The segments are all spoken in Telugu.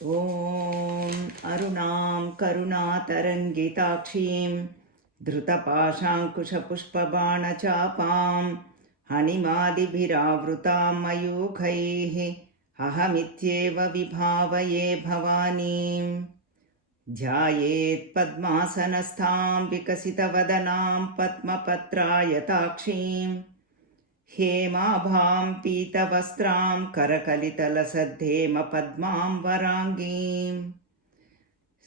ॐ अरुणां करुणातरङ्गिताक्षीं धृतपाशाङ्कुशपुष्पबाणचापां हणिमादिभिरावृतां मयूखैः अहमित्येव विभावये भवानीं ध्यायेत्पद्मासनस्थां विकसितवदनां पद्मपत्रायताक्षीं हेमाभां पीतवस्त्रां करकलितलसद्धेमपद्मां वराङ्गीं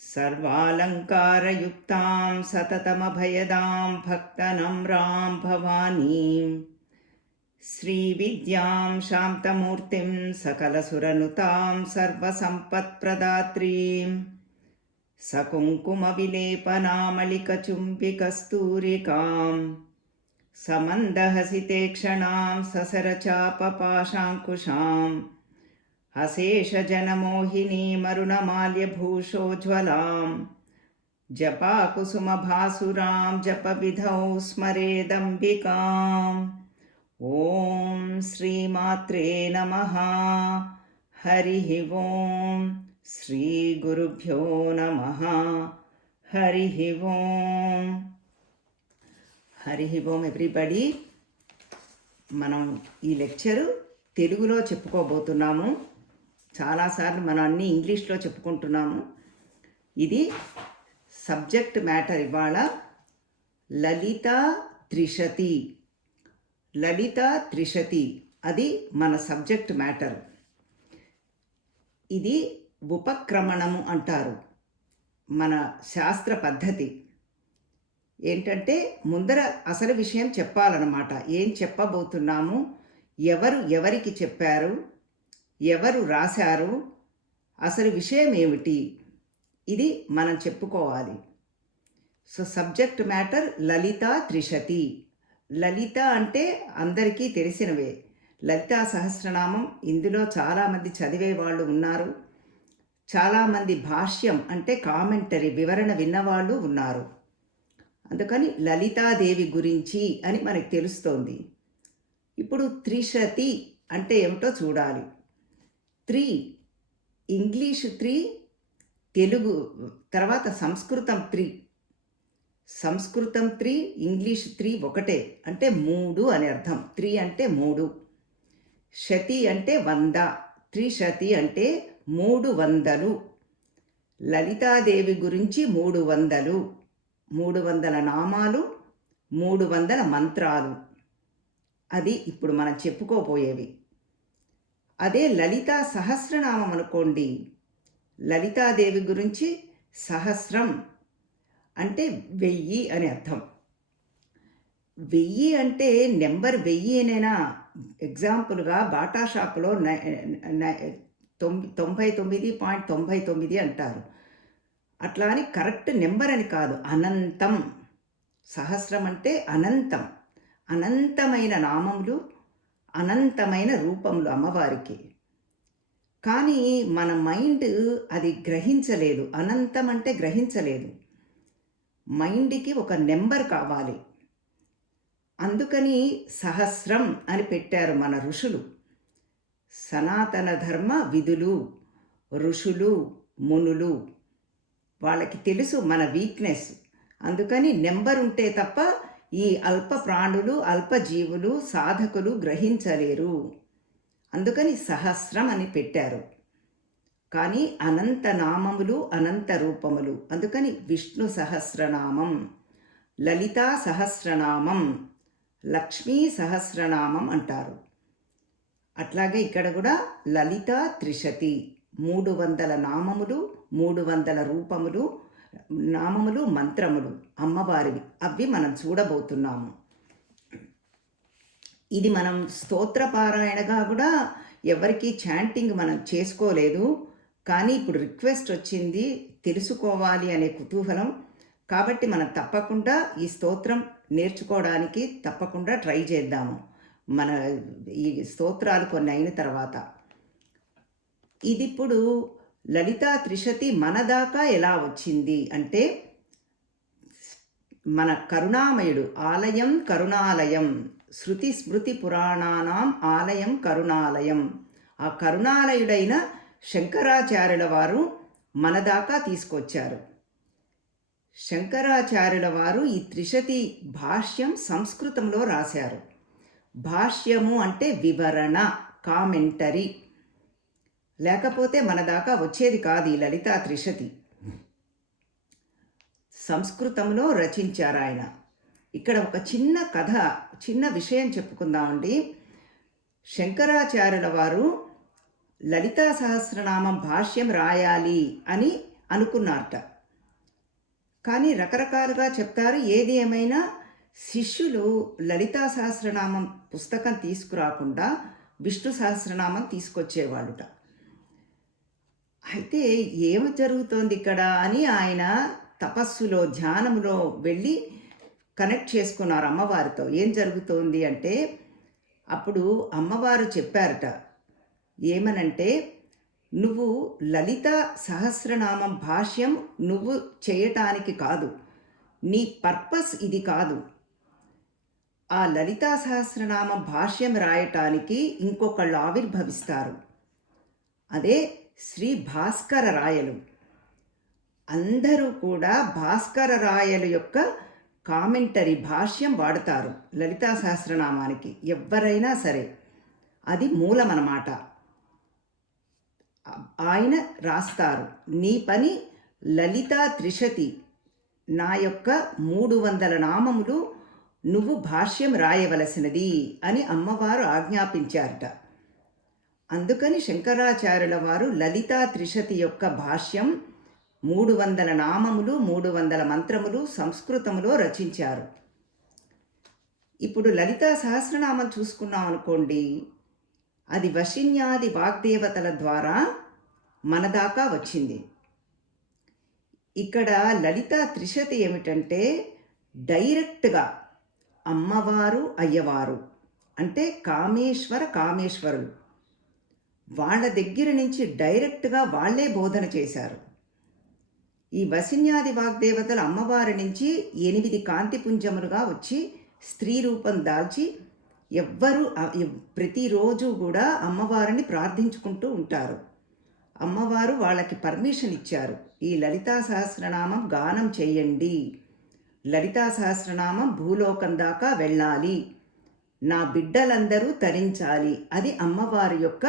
सर्वालङ्कारयुक्तां सततमभयदां भक्तनम्रां भवानीं श्रीविद्यां शान्तमूर्तिं सकलसुरनुतां सर्वसम्पत्प्रदात्रीं सकुङ्कुमविलेपनामलिकचुम्बिकस्तूरिकां समन्दहसिते क्षणां ससरचापपाशाङ्कुशाम् अशेषजनमोहिनीमरुणमाल्यभूषोज्ज्वलां जपाकुसुमभासुरां जपविधौ स्मरेदम्बिकाम् ॐ श्रीमात्रे नमः। हरिः ॐ श्रीगुरुभ्यो नमः। हरिः ॐ హరి ఓం ఎవ్రీబడి. మనం ఈ లెక్చరు తెలుగులో చెప్పుకోబోతున్నాము. చాలాసార్లు మనం అన్నీ ఇంగ్లీష్లో చెప్పుకుంటున్నాము. ఇది సబ్జెక్ట్ మ్యాటర్ ఇవాళ లలిత త్రిశతి. లలిత త్రిశతి అది మన సబ్జెక్ట్ మ్యాటర్. ఇది ఉపక్రమణము అంటారు మన శాస్త్ర పద్ధతి. ఏంటంటే ముందర అసలు విషయం చెప్పాలన్నమాట. ఏం చెప్పబోతున్నాము, ఎవరికి చెప్పారు, ఎవరు రాశారు, అసలు విషయం ఏమిటి, ఇది మనం చెప్పుకోవాలి. సో సబ్జెక్ట్ మ్యాటర్ లలిత త్రిశతి. లలిత అంటే అందరికీ తెలిసినవే. లలితా సహస్రనామం ఇందులో చాలామంది చదివే వాళ్ళు ఉన్నారు. చాలామంది భాష్యం అంటే కామెంటరీ వివరణ విన్నవాళ్ళు ఉన్నారు. అందుకని లలితాదేవి గురించి అని మనకు తెలుస్తోంది. ఇప్పుడు త్రిశతి అంటే ఏమిటో చూడాలి. ఇంగ్లీషు 3, తెలుగు తర్వాత సంస్కృతం 3. సంస్కృతం 3, ఇంగ్లీష్ 3 ఒకటే, అంటే 3 అని అర్థం. 3 అంటే 3, శతి అంటే 100, త్రిశతి అంటే 300. లలితాదేవి గురించి 300 నామాలు, 300 మంత్రాలు. అది ఇప్పుడు మనం చెప్పుకోబోయేవి. అదే లలితా సహస్రనామం అనుకోండి. లలితాదేవి గురించి సహస్రం అంటే 1000 అని అర్థం. 1000 అంటే నెంబర్ 1000నేనా? ఎగ్జాంపుల్గా బాటా షాపులో 99.99 అంటారు. అట్లా అని కరెక్ట్ నెంబర్ అని కాదు, అనంతం. సహస్రం అంటే అనంతం, అనంతమైన నామములు, అనంతమైన రూపములు అమ్మవారికి. కానీ మన మైండ్ అది గ్రహించలేదు. అనంతం అంటే గ్రహించలేదు. మైండ్కి ఒక నెంబర్ కావాలి. అందుకని సహస్రం అని పెట్టారు మన ఋషులు. సనాతన ధర్మ విధులు, ఋషులు, మునులు, వాళ్ళకి తెలుసు మన వీక్నెస్. అందుకని నెంబర్ ఉంటే తప్ప ఈ అల్ప ప్రాణులు, అల్పజీవులు, సాధకులు గ్రహించలేరు. అందుకని సహస్రం అని పెట్టారు. కానీ అనంత నామములు, అనంత రూపములు. అందుకని విష్ణు సహస్రనామం, లలితా సహస్రనామం, లక్ష్మీ సహస్రనామం అంటారు. అట్లాగే ఇక్కడ కూడా లలిత త్రిశతి, 300 నామములు, 300 రూపములు, నామములు, మంత్రములు అమ్మవారివి. అవి మనం చూడబోతున్నాము. ఇది మనం స్తోత్రపారాయణగా కూడా ఎవరికి చాంటింగ్ మనం చేసుకోలేదు. కానీ ఇప్పుడు రిక్వెస్ట్ వచ్చింది, తెలుసుకోవాలి అనే కుతూహలం. కాబట్టి మనం తప్పకుండా ఈ స్తోత్రం నేర్చుకోవడానికి తప్పకుండా ట్రై చేద్దాము. మన ఈ స్తోత్రాలు కొన్ని అయిన తర్వాత ఇది ఇప్పుడు లలితా త్రిశతి మన దాకా ఎలా వచ్చింది అంటే, మన కరుణామయుడు ఆలయం కరుణాలయం, శృతి స్మృతి పురాణానాం ఆలయం కరుణాలయం. ఆ కరుణాలయుడైన శంకరాచార్యుల వారు మన దాకా తీసుకొచ్చారు. శంకరాచార్యుల వారు ఈ త్రిశతి భాష్యం సంస్కృతంలో రాశారు. భాష్యము అంటే వివరణ, కామెంటరీ. లేకపోతే మన దాకా వచ్చేది కాదు ఈ లలితా త్రిశతి. సంస్కృతంలో రచించారు ఆయన. ఇక్కడ ఒక చిన్న కథ, చిన్న విషయం చెప్పుకుందామండి. శంకరాచార్యుల వారు లలితా సహస్రనామం భాష్యం రాయాలి అని అనుకున్నారట. కానీ రకరకాలుగా చెప్తారు. ఏది ఏమైనా శిష్యులు లలితా సహస్రనామం పుస్తకం తీసుకురాకుండా విష్ణు సహస్రనామం తీసుకొచ్చేవాడుట. అయితే ఏమి జరుగుతోంది ఇక్కడ అని ఆయన తపస్సులో, ధ్యానంలో వెళ్ళి కనెక్ట్ చేసుకున్నారు అమ్మవారితో. ఏం జరుగుతోంది అంటే అప్పుడు అమ్మవారు చెప్పారట, ఏమనంటే, నువ్వు లలిత సహస్రనామం భాష్యం నువ్వు చేయటానికి కాదు, నీ పర్పస్ ఇది కాదు. ఆ లలితా సహస్రనామం భాష్యం రాయటానికి ఇంకొకళ్ళు ఆవిర్భవిస్తారు. అదే శ్రీ భాస్కర రాయలు. అందరూ కూడా భాస్కర రాయలు యొక్క కామెంటరీ భాష్యం వాడతారు లలితా సహస్రనామానికి. ఎవరైనా సరే అది మూలమన్నమాట. ఆయన రాస్తారు, నీ పని లలితా త్రిశతి, నా యొక్క 300 నామములు నువ్వు భాష్యం రాయవలసినది అని అమ్మవారు ఆజ్ఞాపించారట. అందుకని శంకరాచార్యుల వారు లలితా త్రిశతి యొక్క భాష్యం 300 నామములు, 300 మంత్రములు సంస్కృతంలో రచించారు. ఇప్పుడు లలితా సహస్రనామం చూసుకున్నాం అనుకోండి, అది వశిన్యాది వాగ్దేవతల ద్వారా మన దాకా వచ్చింది. ఇక్కడ లలితా త్రిశతి ఏమిటంటే డైరెక్ట్గా అమ్మవారు, అయ్యవారు అంటే కామేశ్వర, కామేశ్వరులు వాళ్ళ దగ్గర నుంచి డైరెక్ట్గా వాళ్ళే బోధన చేశారు. ఈ వశిన్యాది వాగ్దేవతలు అమ్మవారి నుంచి 8 కాంతిపుంజములుగా వచ్చి స్త్రీ రూపం దాల్చి ఎవ్వరూ ప్రతిరోజు కూడా అమ్మవారిని ప్రార్థించుకుంటూ ఉంటారు. అమ్మవారు వాళ్ళకి పర్మిషన్ ఇచ్చారు, ఈ లలితా సహస్రనామం గానం చేయండి, లలితా సహస్రనామం భూలోకం దాకా వెళ్ళాలి, నా బిడ్డలందరూ తరించాలి. అది అమ్మవారి యొక్క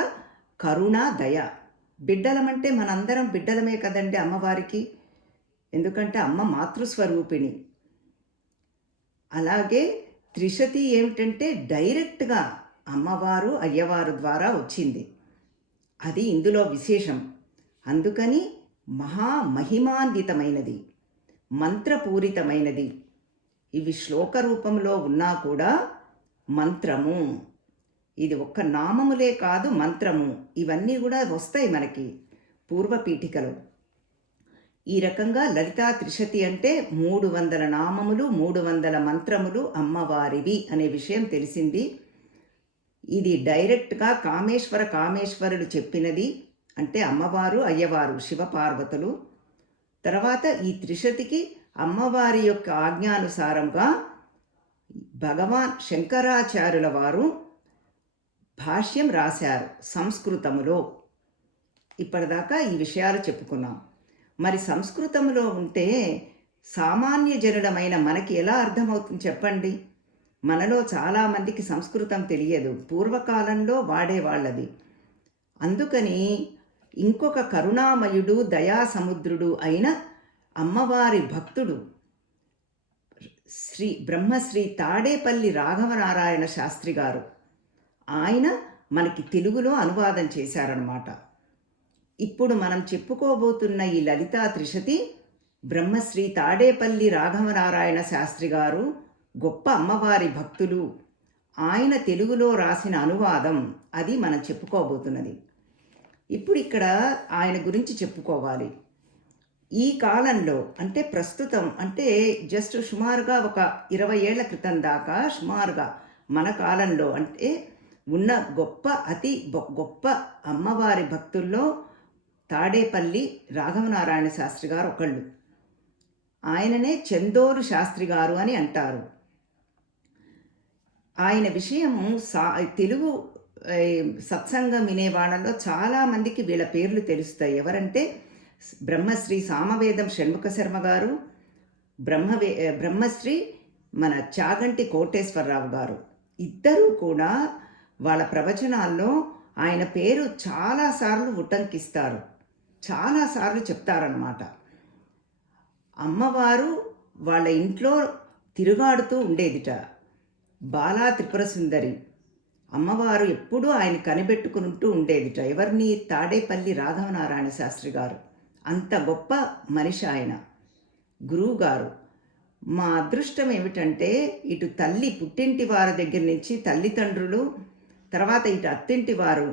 కరుణ, దయ. బిడ్డలమంటే మనందరం బిడ్డలమే కదండి అమ్మవారికి, ఎందుకంటే అమ్మ మాతృస్వరూపిణి. అలాగే త్రిశతి ఏమిటంటే డైరెక్ట్గా అమ్మవారు, అయ్యవారు ద్వారా వచ్చింది. అది ఇందులో విశేషం. అందుకని మహామహిమాన్వితమైనది, మంత్రపూరితమైనది. ఇవి శ్లోక రూపంలో ఉన్నా కూడా మంత్రము. ఇది ఒక్క నామములే కాదు, మంత్రము. ఇవన్నీ కూడా వస్తాయి మనకి పూర్వపీఠికలో. ఈ రకంగా లలితా త్రిశతి అంటే 300 నామములు, 300 మంత్రములు అమ్మవారివి అనే విషయం తెలిసింది. ఇది డైరెక్ట్గా కామేశ్వరులు చెప్పినది, అంటే అమ్మవారు, అయ్యవారు, శివపార్వతులు. తర్వాత ఈ త్రిశతికి అమ్మవారి యొక్క ఆజ్ఞానుసారంగా భగవాన్ శంకరాచార్యుల వారు భాష్యం రాశారు సంస్కృతములో. ఇప్పటిదాకా ఈ విషయాలు చెప్పుకున్నాం. మరి సంస్కృతంలో ఉంటే సామాన్య జనులమైన మనకి ఎలా అర్థమవుతుంది చెప్పండి? మనలో చాలామందికి సంస్కృతం తెలియదు, పూర్వకాలంలో వాడేవాళ్ళది. అందుకని ఇంకొక కరుణామయుడు, దయాసముద్రుడు అయిన అమ్మవారి భక్తుడు బ్రహ్మశ్రీ తాడేపల్లి రాఘవనారాయణ శాస్త్రి గారు, ఆయన మనకి తెలుగులో అనువాదం చేశారన్నమాట. ఇప్పుడు మనం చెప్పుకోబోతున్న ఈ లలితా త్రిశతి బ్రహ్మశ్రీ తాడేపల్లి రాఘవనారాయణ శాస్త్రి గారు గొప్ప అమ్మవారి భక్తులు. ఆయన తెలుగులో రాసిన అనువాదం అది మనం చెప్పుకోబోతున్నది. ఇప్పుడు ఇక్కడ ఆయన గురించి చెప్పుకోవాలి. ఈ కాలంలో అంటే ప్రస్తుతం, అంటే జస్ట్ సుమారుగా ఒక 20 ఏళ్ల క్రితం దాకా సుమారుగా మన కాలంలో అంటే ఉన్న అతి గొప్ప అమ్మవారి భక్తుల్లో తాడేపల్లి రాఘవనారాయణ శాస్త్రి గారు ఒకళ్ళు. ఆయననే చందోరు శాస్త్రి గారు అని అంటారు. ఆయన విషయము తెలుగు సత్సంగం వినే వాళ్ళలో చాలామందికి వీళ్ళ పేర్లు తెలుస్తాయి. ఎవరంటే బ్రహ్మశ్రీ సామవేదం షణ్ముఖ శర్మ గారు, బ్రహ్మశ్రీ మన చాగంటి కోటేశ్వరరావు గారు. ఇద్దరూ కూడా వాళ్ళ ప్రవచనాల్లో ఆయన పేరు చాలాసార్లు ఉటంకిస్తారు, చాలాసార్లు చెప్తారన్నమాట. అమ్మవారు వాళ్ళ ఇంట్లో తిరుగాడుతూ ఉండేదిట. బాలా త్రిపుర సుందరి అమ్మవారు ఎప్పుడూ ఆయన కనిపెట్టుకుంటూ ఉండేదిట. ఎవరిని? తాడేపల్లి రాఘవనారాయణ శాస్త్రి గారు. అంత గొప్ప మనిషి ఆయన, గురువు గారు. మా అదృష్టం ఏమిటంటే ఇటు తల్లి పుట్టింటి వారి దగ్గర నుంచి తల్లిదండ్రులు, తర్వాత ఇటు అత్తింటి వారు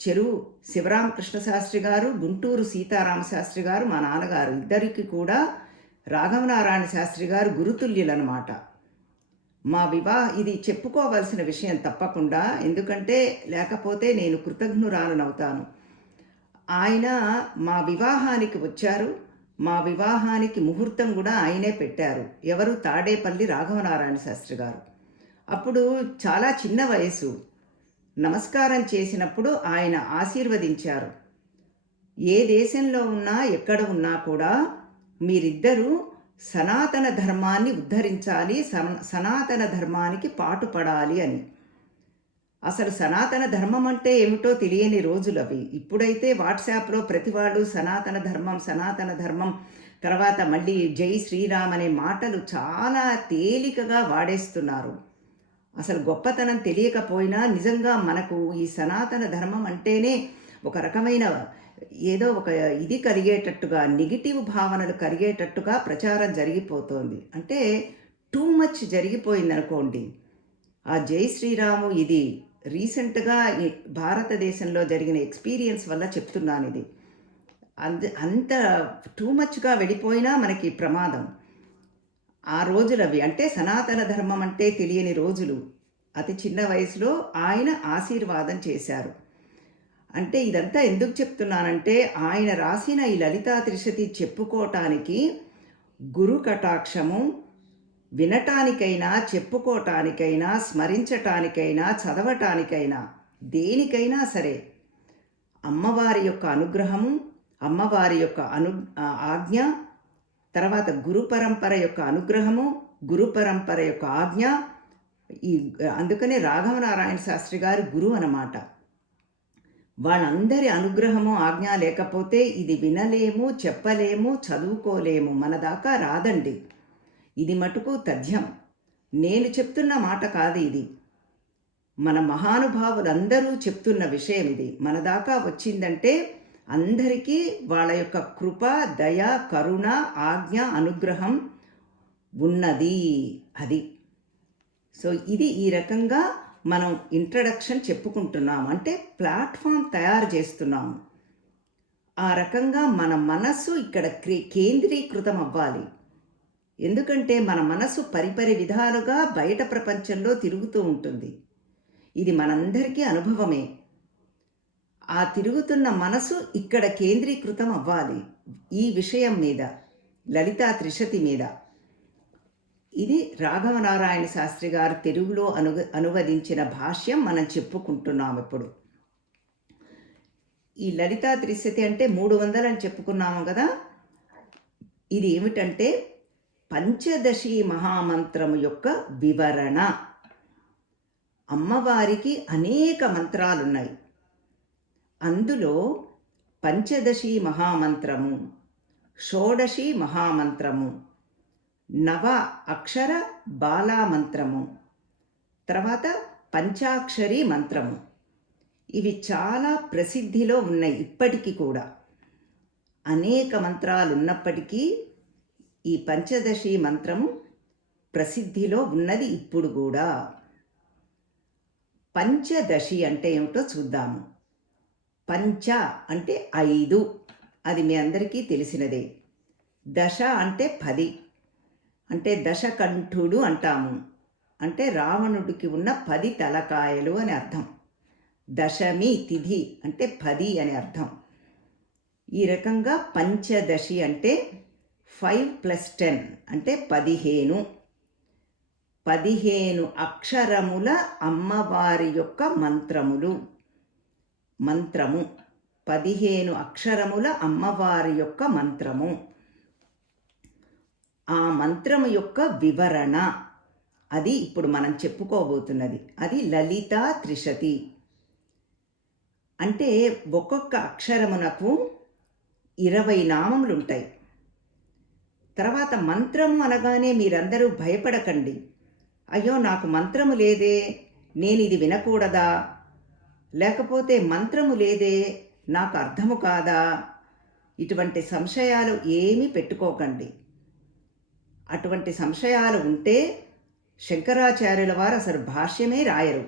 చెరువు శివరామకృష్ణ శాస్త్రి గారు, గుంటూరు సీతారామ శాస్త్రి గారు, మా నాన్నగారు ఇద్దరికి కూడా రాఘవనారాయణ శాస్త్రి గారు గురుతుల్యులన్నమాట. మా ఇది చెప్పుకోవాల్సిన విషయం తప్పకుండా, ఎందుకంటే లేకపోతే నేను కృతజ్ఞురాలనవుతాను. ఆయన మా వివాహానికి వచ్చారు. మా వివాహానికి ముహూర్తం కూడా ఆయనే పెట్టారు. ఎవరు? తాడేపల్లి రాఘవనారాయణ శాస్త్రి గారు. అప్పుడు చాలా చిన్న వయసు. నమస్కారం చేసినప్పుడు ఆయన ఆశీర్వదించారు. ఏ దేశంలో ఉన్నా ఎక్కడ ఉన్నా కూడా మీరిద్దరూ సనాతన ధర్మాన్ని ఉద్ధరించాలి, సనాతన ధర్మానికి పాటుపడాలి అని. అసలు సనాతన ధర్మం అంటే ఏమిటో తెలియని రోజులు అవి. ఇప్పుడైతే వాట్సాప్లో ప్రతి వాళ్ళు సనాతన ధర్మం, సనాతన ధర్మం, తర్వాత మళ్ళీ జై శ్రీరామ్ అనే మాటలు చాలా తేలికగా వాడేస్తున్నారు. అసలు గొప్పతనం తెలియకపోయినా నిజంగా మనకు ఈ సనాతన ధర్మం అంటేనే ఒక రకమైన ఏదో ఒక ఇది కలిగేటట్టుగా, నెగిటివ్ భావనలు కలిగేటట్టుగా ప్రచారం జరిగిపోతోంది. అంటే టూ మచ్ జరిగిపోయింది అనుకోండి. ఆ జై శ్రీరాము ఇది రీసెంట్గా భారతదేశంలో జరిగిన ఎక్స్పీరియన్స్ వల్ల చెప్తున్నాను. ఇది అంత టూ మచ్గా వెళ్ళిపోయినా మనకి ప్రమాదం. ఆ రోజులు అవి. అంటే సనాతన ధర్మం అంటే తెలియని రోజులు. అతి చిన్న వయసులో ఆయన ఆశీర్వాదం చేశారు. అంటే ఇదంతా ఎందుకు చెప్తున్నానంటే ఆయన రాసిన ఈ లలితా త్రిశతి చెప్పుకోవటానికి గురు కటాక్షము, వినటానికైనా, చెప్పుకోవటానికైనా, స్మరించటానికైనా, చదవటానికైనా, దేనికైనా సరే అమ్మవారి యొక్క అనుగ్రహము, అమ్మవారి యొక్క ఆజ్ఞ, తర్వాత గురు పరంపర యొక్క అనుగ్రహము, గురు పరంపర యొక్క ఆజ్ఞ. అందుకనే రాఘవనారాయణ శాస్త్రి గారు గురువు అన్నమాట. వాళ్ళందరి అనుగ్రహము, ఆజ్ఞ లేకపోతే ఇది వినలేము, చెప్పలేము, చదువుకోలేము, మన దాకా రాదండి. ఇది మటుకు తథ్యం. నేను చెప్తున్న మాట కాదు ఇది. మన మహానుభావులందరూ చెప్తున్న విషయం ఇది. మన దాకా వచ్చిందంటే అందరికీ వాళ్ళ యొక్క కృప, దయ, కరుణ, ఆజ్ఞ, అనుగ్రహం ఉన్నది. అది. సో ఇది ఈ రకంగా మనం ఇంట్రడక్షన్ చెప్పుకుంటున్నాం. అంటే ప్లాట్ఫామ్ తయారు చేస్తున్నాము. ఆ రకంగా మన మనస్సు ఇక్కడ కేంద్రీకృతం అవ్వాలి. ఎందుకంటే మన మనసు పరిపరి విధాలుగా బయట ప్రపంచంలో తిరుగుతూ ఉంటుంది. ఇది మనందరికీ అనుభవమే. ఆ తిరుగుతున్న మనసు ఇక్కడ కేంద్రీకృతం అవ్వాలి ఈ విషయం మీద, లలితా త్రిశతి మీద. ఇది రాఘవనారాయణ శాస్త్రి గారు తెలుగులో అనువదించిన భాష్యం మనం చెప్పుకుంటున్నాం ఇప్పుడు. ఈ లలితా త్రిశతి అంటే 300 అని చెప్పుకున్నాము కదా. ఇది ఏమిటంటే పంచదశి మహామంత్రము యొక్క వివరణ. అమ్మవారికి అనేక మంత్రాలున్నాయి. అందులో పంచదశి మహామంత్రము, షోడశి మహామంత్రము, నవ అక్షర బాలా మంత్రము, తర్వాత పంచాక్షరి మంత్రము, ఇవి చాలా ప్రసిద్ధిలో ఉన్నాయి. ఇప్పటికీ కూడా అనేక మంత్రాలు ఉన్నప్పటికీ ఈ పంచదశి మంత్రము ప్రసిద్ధిలో ఉన్నది ఇప్పుడు కూడా. పంచదశి అంటే ఏమిటో చూద్దాము. పంచ అంటే 5, అది మీ అందరికీ తెలిసినదే. దశ అంటే 10, అంటే దశకంఠుడు అంటాము. అంటే రావణుడికి ఉన్న 10 తలకాయలు అని అర్థం. దశమి తిథి అంటే 10 అని అర్థం. ఈ రకంగా పంచదశి అంటే 5 + 10 అంటే 15. 15 అక్షరముల అమ్మవారి యొక్క మంత్రములు. మంత్రము 15 అక్షరముల అమ్మవారి యొక్క మంత్రము. ఆ మంత్రము యొక్క వివరణ అది ఇప్పుడు మనం చెప్పుకోబోతున్నది. అది లలితా త్రిశతి. అంటే ఒక్కొక్క అక్షరమునకు 20 నామములు ఉంటాయి. తర్వాత మంత్రము అనగానే మీరందరూ భయపడకండి. అయ్యో నాకు మంత్రము లేదే, నేను ఇది వినకూడదా, లేకపోతే మంత్రము లేదే నాకు అర్థము కాదా, ఇటువంటి సంశయాలు ఏమీ పెట్టుకోకండి. అటువంటి సంశయాలు ఉంటే శంకరాచార్యుల వారు అసలు భాష్యమే రాయరు.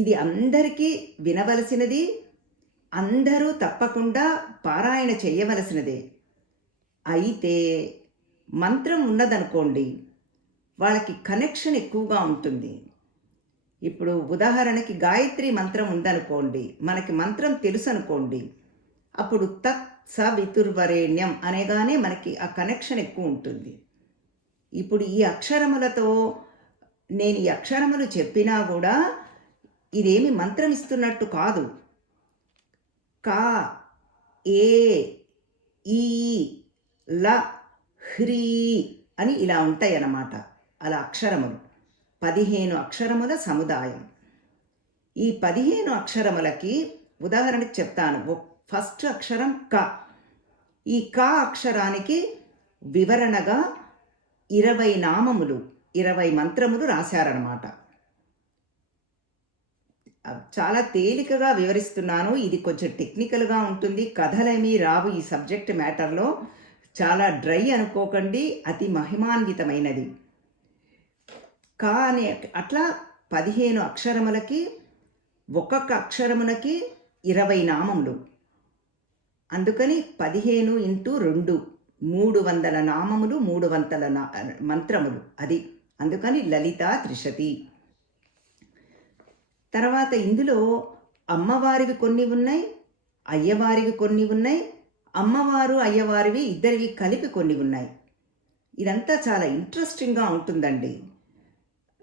ఇది అందరికీ వినవలసినది, అందరూ తప్పకుండా పారాయణ చేయవలసినదే. అయితే మంత్రం ఉన్నదనుకోండి, వాళ్ళకి కనెక్షన్ ఎక్కువగా ఉంటుంది. ఇప్పుడు ఉదాహరణకి గాయత్రి మంత్రం ఉందనుకోండి, మనకి మంత్రం తెలుసు అనుకోండి, అప్పుడు తత్ సవితుర్వరేణ్యం అనేగానే మనకి ఆ కనెక్షన్ ఎక్కువ ఉంటుంది. ఇప్పుడు ఈ అక్షరములతో నేను ఈ అక్షరములు చెప్పినా కూడా ఇదేమి మంత్రం ఇస్తున్నట్టు కాదు. కా, ఏ, ఈ, ల, హ్రీ అని ఇలా ఉంటాయి అన్నమాట. అలా అక్షరములు 15 అక్షరముల సముదాయం. ఈ 15 అక్షరములకి ఉదాహరణకి చెప్తాను. ఫస్ట్ అక్షరం క. ఈ క అక్షరానికి వివరణగా 20 నామములు, 20 మంత్రములు రాశారన్నమాట. చాలా తేలికగా వివరిస్తున్నాను. ఇది కొంచెం టెక్నికల్గా ఉంటుంది, కథలేమీ రావు. ఈ సబ్జెక్ట్ మ్యాటర్లో చాలా డ్రై అనుకోకండి, అతి మహిమాన్వితమైనది. కా అనే అట్లా 15 అక్షరములకి ఒక్కొక్క అక్షరమునకి 20 నామములు. అందుకని 15 × 2 300 నామములు, 300 మంత్రములు. అది అందుకని లలితా త్రిశతి. తర్వాత ఇందులో అమ్మవారివి కొన్ని ఉన్నాయి, అయ్యవారివి కొన్ని ఉన్నాయి, అమ్మవారు అయ్యవారివి ఇద్దరివి కలిపి కొన్ని ఉన్నాయి. ఇదంతా చాలా ఇంట్రెస్టింగ్గా ఉంటుందండి.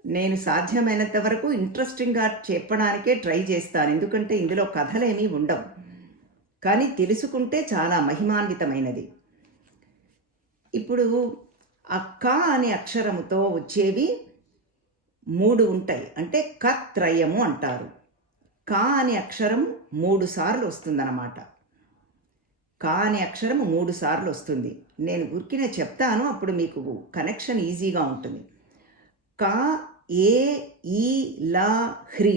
నేను సాధ్యమైనంత వరకు ఇంట్రెస్టింగ్గా చెప్పడానికే ట్రై చేస్తాను, ఎందుకంటే ఇందులో కథలేమీ ఉండవు, కానీ తెలుసుకుంటే చాలా మహిమాన్వితమైనది. ఇప్పుడు ఆ క అనే అక్షరముతో వచ్చేవి 3 ఉంటాయి, అంటే కత్రయము అంటారు. కా అనే అక్షరం 3 సార్లు వస్తుందన్నమాట. కా అనే అక్షరం 3 సార్లు వస్తుంది. నేను ఊరికినే చెప్తాను, అప్పుడు మీకు కనెక్షన్ ఈజీగా ఉంటుంది. కా, ఏ, ఈ, లా, హ్రీ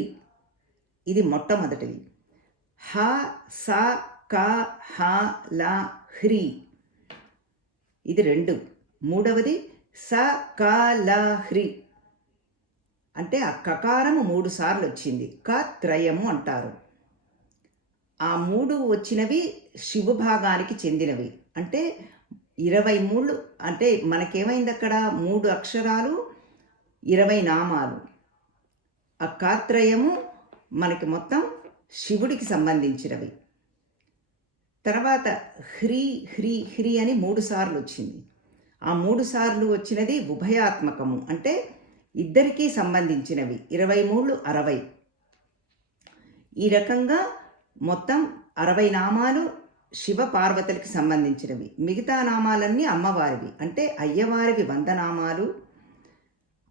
ఇది మొట్టమొదటిది. హ, స, క, హ, ల, హ్రీ ఇది 2. మూడవది స, క, ల, హ్రీ అంటే ఆ కకారము 3 సార్లు వచ్చింది. కత్రయము అంటారు. ఆ 3 వచ్చినవి శివభాగానికి చెందినవి. అంటే 23 అంటే మనకేమైంది అక్కడ 3 అక్షరాలు 20 నామాలు. ఆ కాత్రయము మనకి మొత్తం శివుడికి సంబంధించినవి. తర్వాత హ్రీ హ్రీ హ్రీ అని 3 సార్లు వచ్చింది. ఆ 3 సార్లు వచ్చినది ఉభయాత్మకము, అంటే ఇద్దరికీ సంబంధించినవి. 23 60. ఈ రకంగా మొత్తం 60 నామాలు శివ పార్వతులకి సంబంధించినవి. మిగతా నామాలన్నీ అమ్మవారివి, అంటే అయ్యవారివి 100 నామాలు,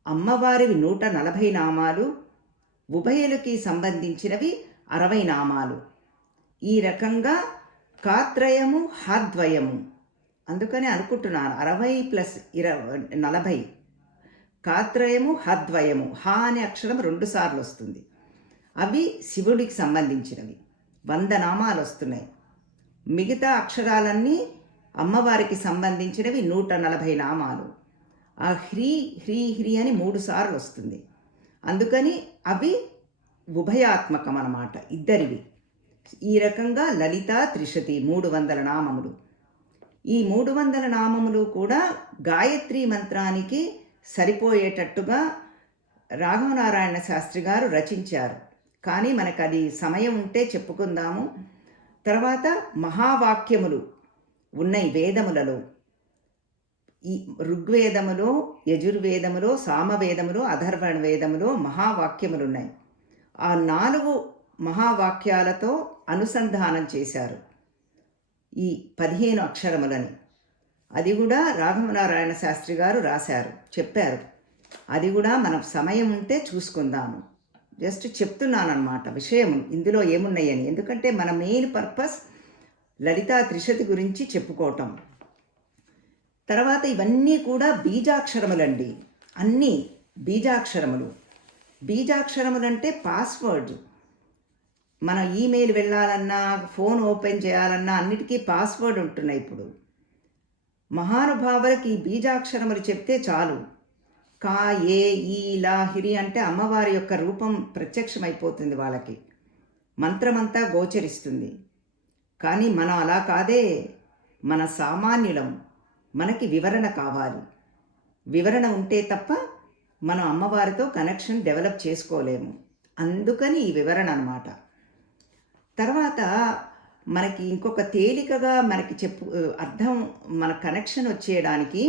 అమ్మవారివి 140 నామాలు, ఉభయులకి సంబంధించినవి 60 నామాలు. ఈ రకంగా కాత్రయము హద్వయము, అందుకని అనుకుంటున్నాను 60 + 40. కాత్రయము హద్వయము. హ అనే అక్షరం 2 సార్లు వస్తుంది. అవి శివుడికి సంబంధించినవి 100 నామాలు వస్తున్నాయి. మిగతా అక్షరాలన్నీ అమ్మవారికి సంబంధించినవి 140 నామాలు. ఆ హ్రీ హ్రీ హ్రీ అని 3 సార్లు వస్తుంది. అందుకని అవి ఉభయాత్మకం అన్నమాట, ఇద్దరివి. ఈ రకంగా లలితా త్రిశతి 300 నామములు. ఈ 300 నామములు కూడా గాయత్రి మంత్రానికి సరిపోయేటట్టుగా రాఘవనారాయణ శాస్త్రి గారు రచించారు. కానీ మనకు అది సమయం ఉంటే చెప్పుకుందాము. తర్వాత మహావాక్యములు ఉన్నాయి వేదములలో. ఈ ఋగ్వేదములో, యజుర్వేదములో, సామవేదములో, అథర్వణ వేదములో మహావాక్యములున్నాయి. ఆ 4 మహావాక్యాలతో అనుసంధానం చేశారు ఈ 15 అక్షరములని. అది కూడా రాఘవనారాయణ శాస్త్రి గారు రాశారు, చెప్పారు. అది కూడా మనం సమయం ఉంటే చూసుకుందాము. జస్ట్ చెప్తున్నానమాట విషయం ఇందులో ఏమున్నాయని. ఎందుకంటే మన మెయిన్ పర్పస్ లలితా త్రిశతి గురించి చెప్పుకోవటం. తర్వాత ఇవన్నీ కూడా బీజాక్షరములండి. అన్నీ బీజాక్షరములు. బీజాక్షరములంటే పాస్వర్డ్. మన ఈమెయిల్ వెళ్ళాలన్నా, ఫోన్ ఓపెన్ చేయాలన్నా అన్నిటికీ పాస్వర్డ్ ఉంటున్నాయి ఇప్పుడు. మహానుభావులకి ఈ బీజాక్షరములు చెప్తే చాలు. కా, ఏ, ఈ, లా, హిరి అంటే అమ్మవారి యొక్క రూపం ప్రత్యక్షమైపోతుంది వాళ్ళకి. మంత్రమంతా గోచరిస్తుంది. కానీ మనం అలా కాదే. మన సామాన్యులం. మనకి వివరణ కావాలి. వివరణ ఉంటే తప్ప మనం అమ్మవారితో కనెక్షన్ డెవలప్ చేసుకోలేము. అందుకని ఈ వివరణ అన్నమాట. తర్వాత మనకి ఇంకొక తేలికగా మనకి అర్థం, మన కనెక్షన్ వచ్చేయడానికి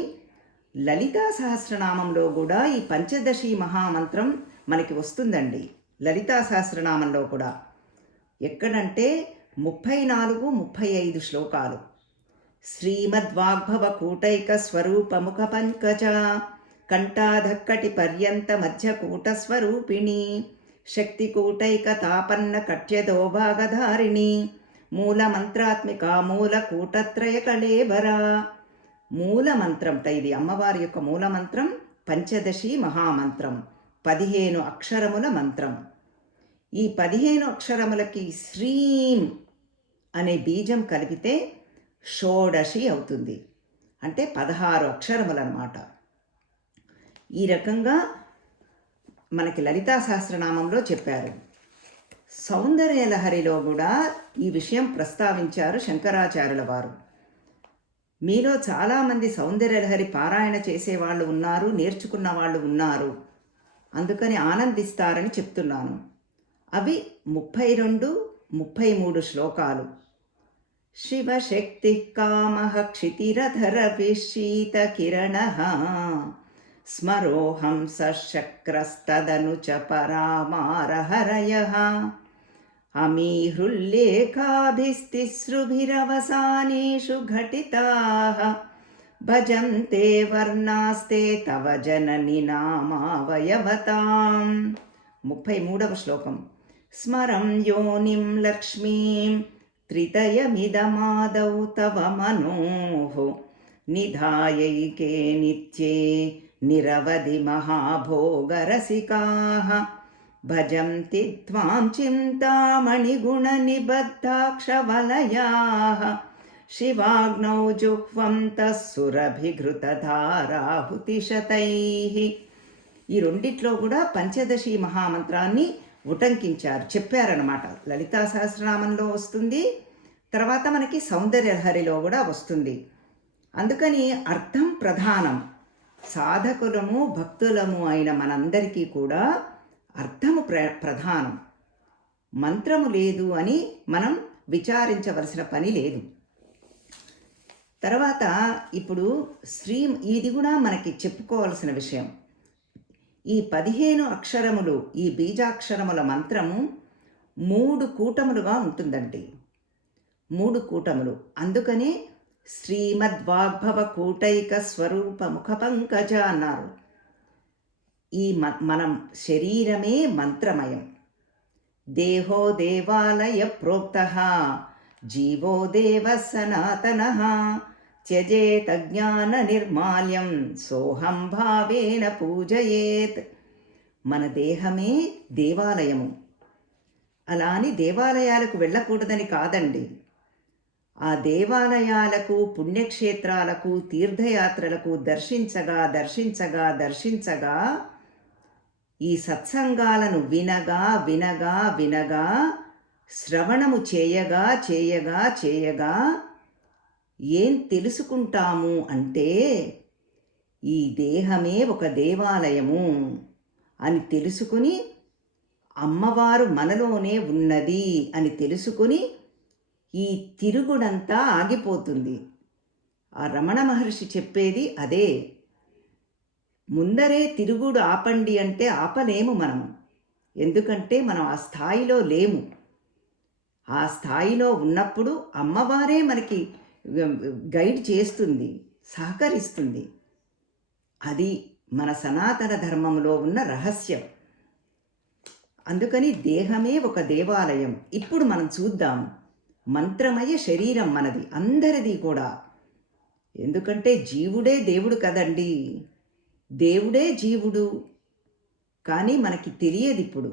లలితా సహస్రనామంలో కూడా ఈ పంచదశి మహామంత్రం మనకి వస్తుందండి. లలితా సహస్రనామంలో కూడా ఎక్కడంటే 34, 35 శ్లోకాలు. శ్రీమద్వాగ్భవ కూటైక స్వరూపముఖ పంకజ కంఠాధక్కటి పర్యంత మధ్యకూట స్వరూపిణి శక్తి కూటైక తాపన్న కట్యదోభాగధారిణి మూలమంత్రాత్మిక మూల కూటత్రయ కళేబరా. మూలమంత్రంట ఇది. అమ్మవారి యొక్క మూలమంత్రం పంచదశి మహామంత్రం, 15 అక్షరముల మంత్రం. ఈ 15 అక్షరములకి శ్రీం అనే బీజం కలిపితే షోడశి అవుతుంది. అంటే 16 అక్షరములన్నమాట. ఈ రకంగా మనకి లలితా సహస్రనామంలో చెప్పారు. సౌందర్యలహరిలో కూడా ఈ విషయం ప్రస్తావించారు శంకరాచార్యుల వారు. మీలో చాలామంది సౌందర్యలహరి పారాయణ చేసేవాళ్ళు ఉన్నారు, నేర్చుకున్న వాళ్ళు ఉన్నారు. అందుకని ఆనందిస్తారని చెప్తున్నాను. అవి 32, 33 శ్లోకాలు. శివశక్తి కామః క్షితిరధర విశీత కిరణః స్మరోహం సశక్రస్తదను చ పరామారహరయః అమీహృల్లేఖాభిస్తిస్రుభిరవసానేషు ఘటితాః భజంతే వర్ణాస్తే తవ జనని నామావయవతాం. 33వ శ్లోకం. స్మరం యోనిం లక్ష్మీం త్రితయమిదమాదౌ తవ మనోః నిధాయైకే నిత్యే నిరవధి మహాభోగరసికాః భజంతి త్వాం చింతామణిగుణనిబద్ధాక్షవలయాః శివాగ్నౌ జుహ్వం తస్సురభిఘృతధారాహుతిశతైః. ఈ రెండిట్లో కూడా పంచదశి మహామంత్రాన్ని ఉటంకించారు, చెప్పారనమాట. లలితా సహస్రనామంలో వస్తుంది, తర్వాత మనకి సౌందర్యలహరిలో కూడా వస్తుంది. అందుకని అర్థం ప్రధానం. సాధకులము భక్తులము అయిన మనందరికీ కూడా అర్థము ప్రధానం. మంత్రము లేదు అని మనం విచారించవలసిన పని లేదు. తర్వాత ఇప్పుడు ఇది కూడా మనకి చెప్పుకోవాల్సిన విషయం. ఈ 15 అక్షరములు, ఈ బీజాక్షరముల మంత్రము 3 కూటములుగా ఉంటుందండి. 3 కూటములు. అందుకనే శ్రీమద్వాగ్భవ కూటైక స్వరూప ముఖ పంకజ అన్నారు. ఈ మనం శరీరమే మంత్రమయం. దేహో దేవాలయ ప్రోక్తః జీవో దేవ సనాతనః త్యజేత జ్ఞాన నిర్మాల్యం సోహం భావేన పూజయేత్. మన దేహమే దేవాలయము. అలా అని దేవాలయాలకు వెళ్ళకూడదని కాదండి. ఆ దేవాలయాలకు, పుణ్యక్షేత్రాలకు, తీర్థయాత్రలకు దర్శించగా దర్శించగా దర్శించగా ఈ సత్సంగాలను వినగా వినగా వినగా శ్రవణము చేయగా చేయగా చేయగా ఏం తెలుసుకుంటాము అంటే ఈ దేహమే ఒక దేవాలయము అని తెలుసుకుని, అమ్మవారు మనలోనే ఉన్నది అని తెలుసుకుని ఈ తిరుగుడంతా ఆగిపోతుంది. ఆ రమణ మహర్షి చెప్పేది అదే. ముందరే తిరుగుడు ఆపండి అంటే ఆపలేము మనం. ఎందుకంటే మనం ఆ స్థాయిలో లేము. ఆ స్థాయిలో ఉన్నప్పుడు అమ్మవారే మనకి గైడ్ చేస్తుంది, సహకరిస్తుంది. అది మన సనాతన ధర్మంలో ఉన్న రహస్యం. అందుకని దేహమే ఒక దేవాలయం. ఇప్పుడు మనం చూద్దాం. మంత్రమయ శరీరం మనది, అందరిది కూడా. ఎందుకంటే జీవుడే దేవుడు కదండి. దేవుడే జీవుడు. కానీ మనకి తెలియదు ఇప్పుడు.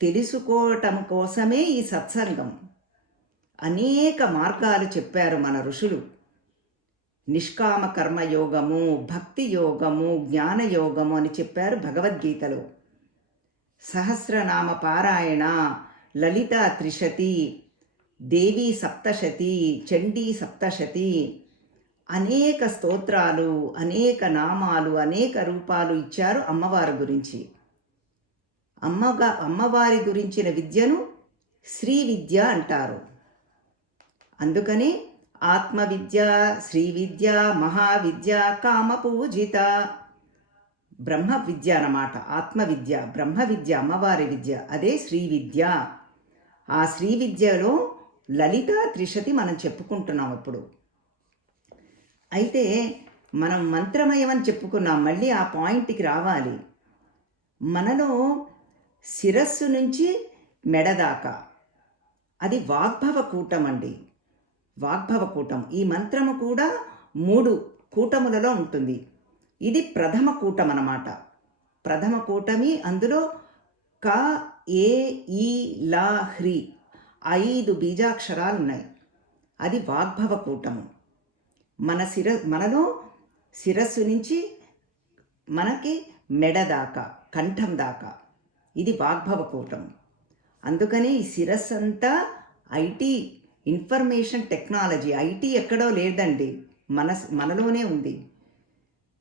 తెలుసుకోవటం కోసమే ఈ సత్సంగం. అనేక మార్గాలు చెప్పారు మన ఋషులు. నిష్కామ కర్మయోగము, భక్తి యోగము, జ్ఞానయోగము అని చెప్పారు భగవద్గీతలో. సహస్రనామ పారాయణ, లలితా త్రిశతి, దేవీ సప్తశతి, చండీ సప్తశతి, అనేక స్తోత్రాలు, అనేక నామాలు, అనేక రూపాలు ఇచ్చారు అమ్మవారి గురించి. అమ్మవారి గురించిన విద్యను శ్రీ విద్య అంటారు. అందుకని ఆత్మవిద్య, శ్రీ విద్య, మహావిద్య, కామ పూజిత. బ్రహ్మ విద్య అన్నమాట. ఆత్మవిద్య, బ్రహ్మ విద్య, అమ్మవారి విద్య, అదే శ్రీ విద్య. ఆ శ్రీ విద్యలో లలితా త్రిశతి మనం చెప్పుకుంటున్నాం ఇప్పుడు. అయితే మనం మంత్రమయం అని చెప్పుకున్నాం. మళ్ళీ ఆ పాయింట్కి రావాలి. మనలో శిరస్సు నుంచి మెడ దాకా అది వాగ్భవ కూటం అండి. వాగ్భవ కూటం. ఈ మంత్రము కూడా 3 కూటములలో ఉంటుంది. ఇది ప్రథమ కూటం అన్నమాట. ప్రథమ కూటమి. అందులో క, ఏ, ఈ, లా, హ్రీ 5 బీజాక్షరాలు ఉన్నాయి. అది వాగ్భవ కూటము. మనలో శిరస్సు నుంచి మనకి మెడ దాకా, కంఠం దాకా ఇది వాగ్భవ కూటం. అందుకని ఈ శిరస్సు అంతా ఐటీ, ఇన్ఫర్మేషన్ టెక్నాలజీ. ఐటీ ఎక్కడో లేదండి, మనలోనే ఉంది.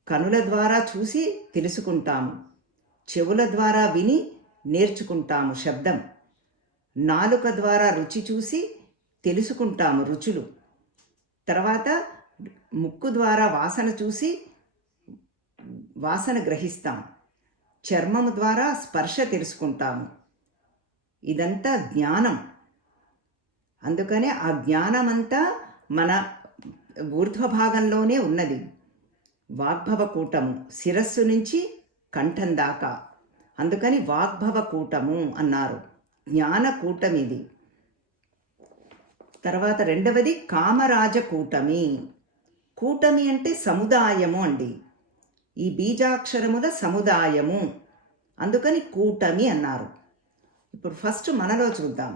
కనుల ద్వారా చూసి తెలుసుకుంటాము, చెవుల ద్వారా విని నేర్చుకుంటాము శబ్దం, నాలుక ద్వారా రుచి చూసి తెలుసుకుంటాము రుచులు, తర్వాత ముక్కు ద్వారా వాసన చూసి వాసన గ్రహిస్తాం, చర్మము ద్వారా స్పర్శ తెలుసుకుంటాము. ఇదంతా జ్ఞానం. అందుకనే ఆ జ్ఞానమంతా మన ఊర్ధ్వభాగంలోనే ఉన్నది. వాగ్భవ కూటము శిరస్సు నుంచి కంఠం దాకా. అందుకని వాగ్భవ కూటము అన్నారు. జ్ఞాన కూటమిది. తర్వాత రెండవది కామరాజ కూటమి. కూటమి అంటే సముదాయము అండి. ఈ బీజాక్షరముల సముదాయము, అందుకని కూటమి అన్నారు. ఇప్పుడు ఫస్ట్ మనలో చూద్దాం.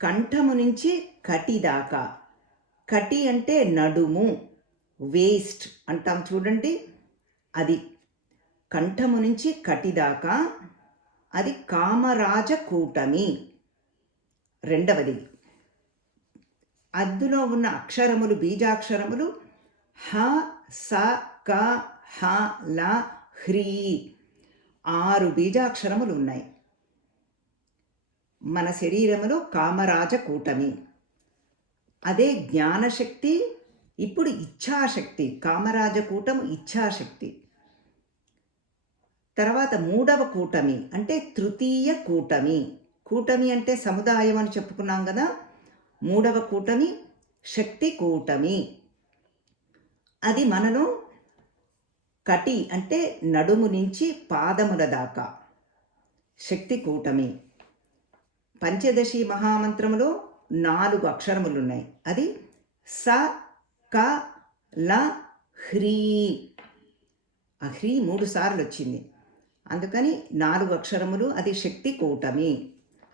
కంఠము నుంచి కటి దాకా. కటి అంటే నడుము, వేస్ట్ అంటాం చూడండి, అది కంఠము నుంచి కటి దాకా. అది కామరాజ కూటమి. రెండవది అందులో ఉన్న అక్షరములు, బీజాక్షరములు హ, స, క, హ, ల, హ్రీ 6 బీజాక్షరములు ఉన్నాయి మన శరీరములో. కామరాజ కూటమి. అదే జ్ఞానశక్తి. ఇప్పుడు ఇచ్ఛాశక్తి. కామరాజ కూటము ఇచ్ఛాశక్తి. తర్వాత 3వ కూటమి అంటే తృతీయ కూటమి. కూటమి అంటే సముదాయం అని చెప్పుకున్నాం కదా. 3వ కూటమి శక్తి కూటమి. అది మనలో కటి అంటే నడుము నుంచి పాదముల దాకా శక్తి కూటమి. పంచదశి మహామంత్రములో 4 అక్షరములు ఉన్నాయి. అది స, క, ల, హ్రీ. ఆ హ్రీ 3 సార్లు వచ్చింది. అందుకని 4 అక్షరములు. అది శక్తి కూటమి.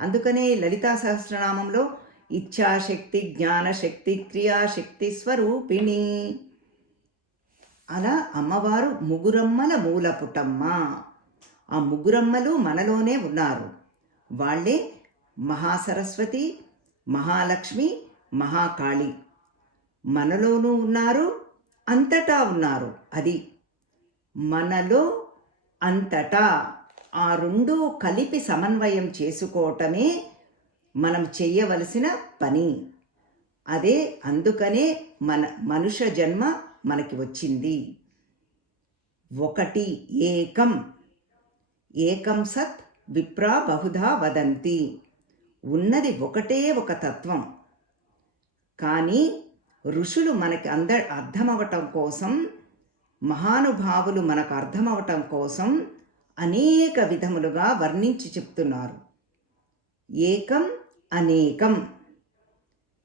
అందుకనే లలితా సహస్రనామంలో ఇచ్ఛాశక్తి, జ్ఞానశక్తి, క్రియాశక్తి స్వరూపిణి. అలా అమ్మవారు ముగురమ్మల మూలపుటమ్మ. ఆ ముగ్గురమ్మలు మనలోనే ఉన్నారు. వాళ్ళే మహాసరస్వతి, మహాలక్ష్మి, మహాకాళి. మనలోనూ ఉన్నారు, అంతటా ఉన్నారు. అది మనలో అంతటా ఆ 2 కలిపి సమన్వయం చేసుకోవటమే మనం చెయ్యవలసిన పని. అదే అందుకనే మనుష్య జన్మ మనకి వచ్చింది. ఒకటి ఏకం, ఏకం సత్ విప్రా బహుధా వదంతి. ఉన్నది ఒకటే ఒక తత్వం. కానీ ఋషులు మనకి అర్థమవటం కోసం, మహానుభావులు మనకు అర్థమవటం కోసం అనేక విధములుగా వర్ణించి చెప్తున్నారు. ఏకం అనేకం.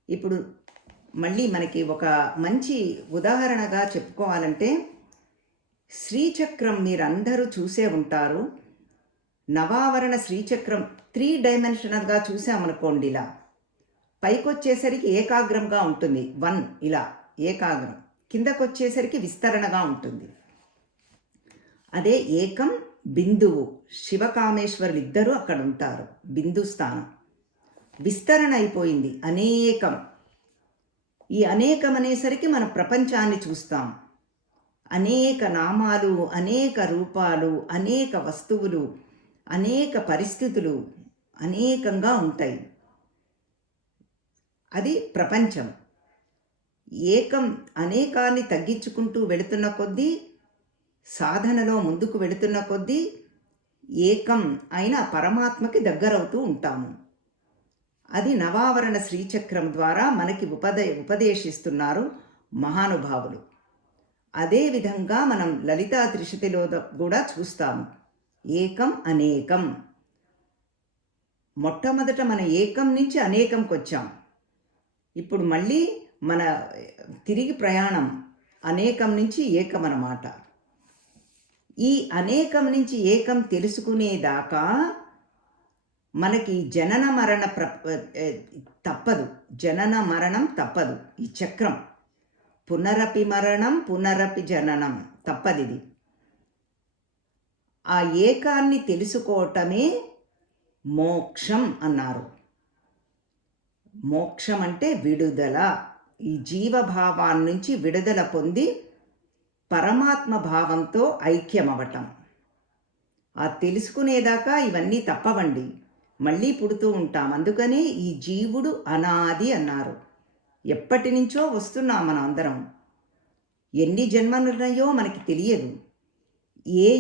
ఇప్పుడు మళ్ళీ మనకి ఒక మంచి ఉదాహరణగా చెప్పుకోవాలంటే, శ్రీచక్రం మీరందరూ చూసే ఉంటారు. నవావరణ శ్రీచక్రం 3 డైమెన్షనల్గా చూసామనుకోండి, ఇలా పైకొచ్చేసరికి ఏకాగ్రంగా ఉంటుంది, 1 ఇలా ఏకాగ్రం, కిందకొచ్చేసరికి విస్తరణగా ఉంటుంది. అదే ఏకం బిందువు. శివకామేశ్వరులు ఇద్దరూ అక్కడ ఉంటారు, బిందు స్థానం. విస్తరణ అయిపోయింది, అనేకం. ఈ అనేకం అనేసరికి మన ప్రపంచాన్ని చూస్తాం. అనేక నామాలు, అనేక రూపాలు, అనేక వస్తువులు, అనేక పరిస్థితులు అనేకంగా ఉంటాయి. అది ప్రపంచం. ఏకం అనేకాన్ని తగ్గించుకుంటూ వెళుతున్న కొద్దీ, సాధనలో ముందుకు వెళుతున్న కొద్దీ ఏకం అయిన పరమాత్మకి దగ్గరవుతూ ఉంటాము. అది నవావరణ శ్రీచక్రం ద్వారా మనకి ఉపదేశిస్తున్నారు మహానుభావులు. అదేవిధంగా మనం లలితా త్రిశతిలో కూడా చూస్తాము, ఏకం అనేకం. మొట్టమొదట మన ఏకం నుంచి అనేకంకి వచ్చాం. ఇప్పుడు మళ్ళీ మన తిరిగి ప్రయాణం అనేకం నుంచి ఏకం అన్నమాట. ఈ అనేకం నుంచి ఏకం తెలుసుకునేదాకా మనకి జనన మరణ తప్పదు, జనన మరణం తప్పదు. ఈ చక్రం పునరపి మరణం పునరపి జననం తప్పదిది. ఆ ఏకాన్ని తెలుసుకోవటమే మోక్షం అన్నారు. మోక్షం అంటే విడుదల. ఈ జీవభావాన్ని నుంచి విడుదల పొంది పరమాత్మ భావంతో ఐక్యమవటం. ఆ తెలుసుకునేదాకా ఇవన్నీ తప్పవండి, మళ్ళీ పుడుతూ ఉంటాం. అందుకనే ఈ జీవుడు అనాది అన్నారు. ఎప్పటి నుంచో వస్తున్నాం మనం అందరం. ఎన్ని జన్మలున్నాయో మనకి తెలియదు,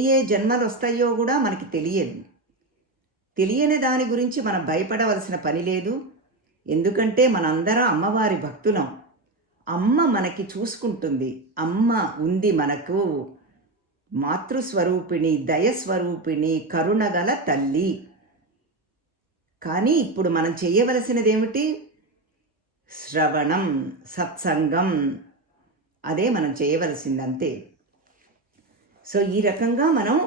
ఏ జన్మలు వస్తాయో కూడా మనకి తెలియదు. తెలియని దాని గురించి మనం భయపడవలసిన పని లేదు. ఎందుకంటే మనందరం అమ్మవారి భక్తులం. అమ్మ మనకి చూసుకుంటుంది. అమ్మ ఉంది మనకు, మాతృస్వరూపిణి, దయస్వరూపిణి, కరుణగల తల్లి. కానీ ఇప్పుడు మనం చేయవలసినది ఏమిటి? శ్రవణం, సత్సంగం. అదే మనం చేయవలసింది, అంతే. సో ఈ రకంగా మనం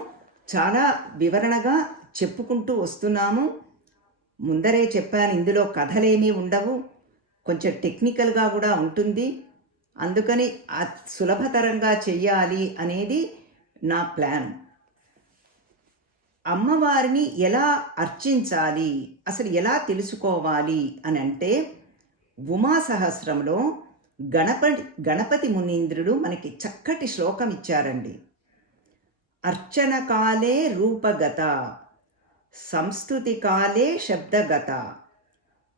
చాలా వివరణగా చెప్పుకుంటూ వస్తున్నాము. ముందరే చెప్పాను, ఇందులో కథలేమీ ఉండవు, కొంచెం టెక్నికల్గా కూడా ఉంటుంది. అందుకని సులభతరంగా చెయ్యాలి అనేది నా ప్లాన్. అమ్మవారిని ఎలా అర్చించాలి, అసలు ఎలా తెలుసుకోవాలి అని అంటే, ఉమా సహస్రంలో గణపతి మునీంద్రుడు మనకి చక్కటి శ్లోకం ఇచ్చారండి. అర్చన కాలే రూపగత, సంస్తుతి కాలే శబ్దగత,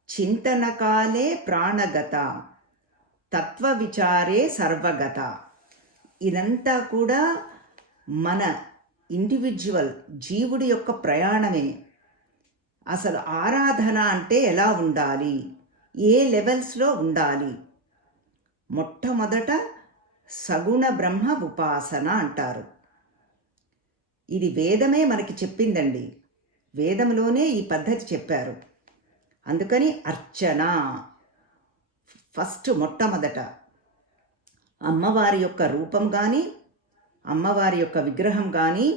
చింతన కాలే ప్రాణగత, తత్వ విచారే సర్వగత. ఇదంతా కూడా మన ఇండివిజువల్ జీవుడి యొక్క ప్రయాణమే. అసలు ఆరాధన అంటే ఎలా ఉండాలి, ఏ లెవెల్స్లో ఉండాలి? మొట్టమొదట సగుణ బ్రహ్మ ఉపాసన అంటారు. ఇది వేదమే మనకి చెప్పిందండి. వేదంలోనే ఈ పద్ధతి చెప్పారు. అందుకని అర్చన ఫస్ట్, మొట్టమొదట అమ్మవారి యొక్క రూపం కానీ, అమ్మవారి యొక్క విగ్రహం కానీ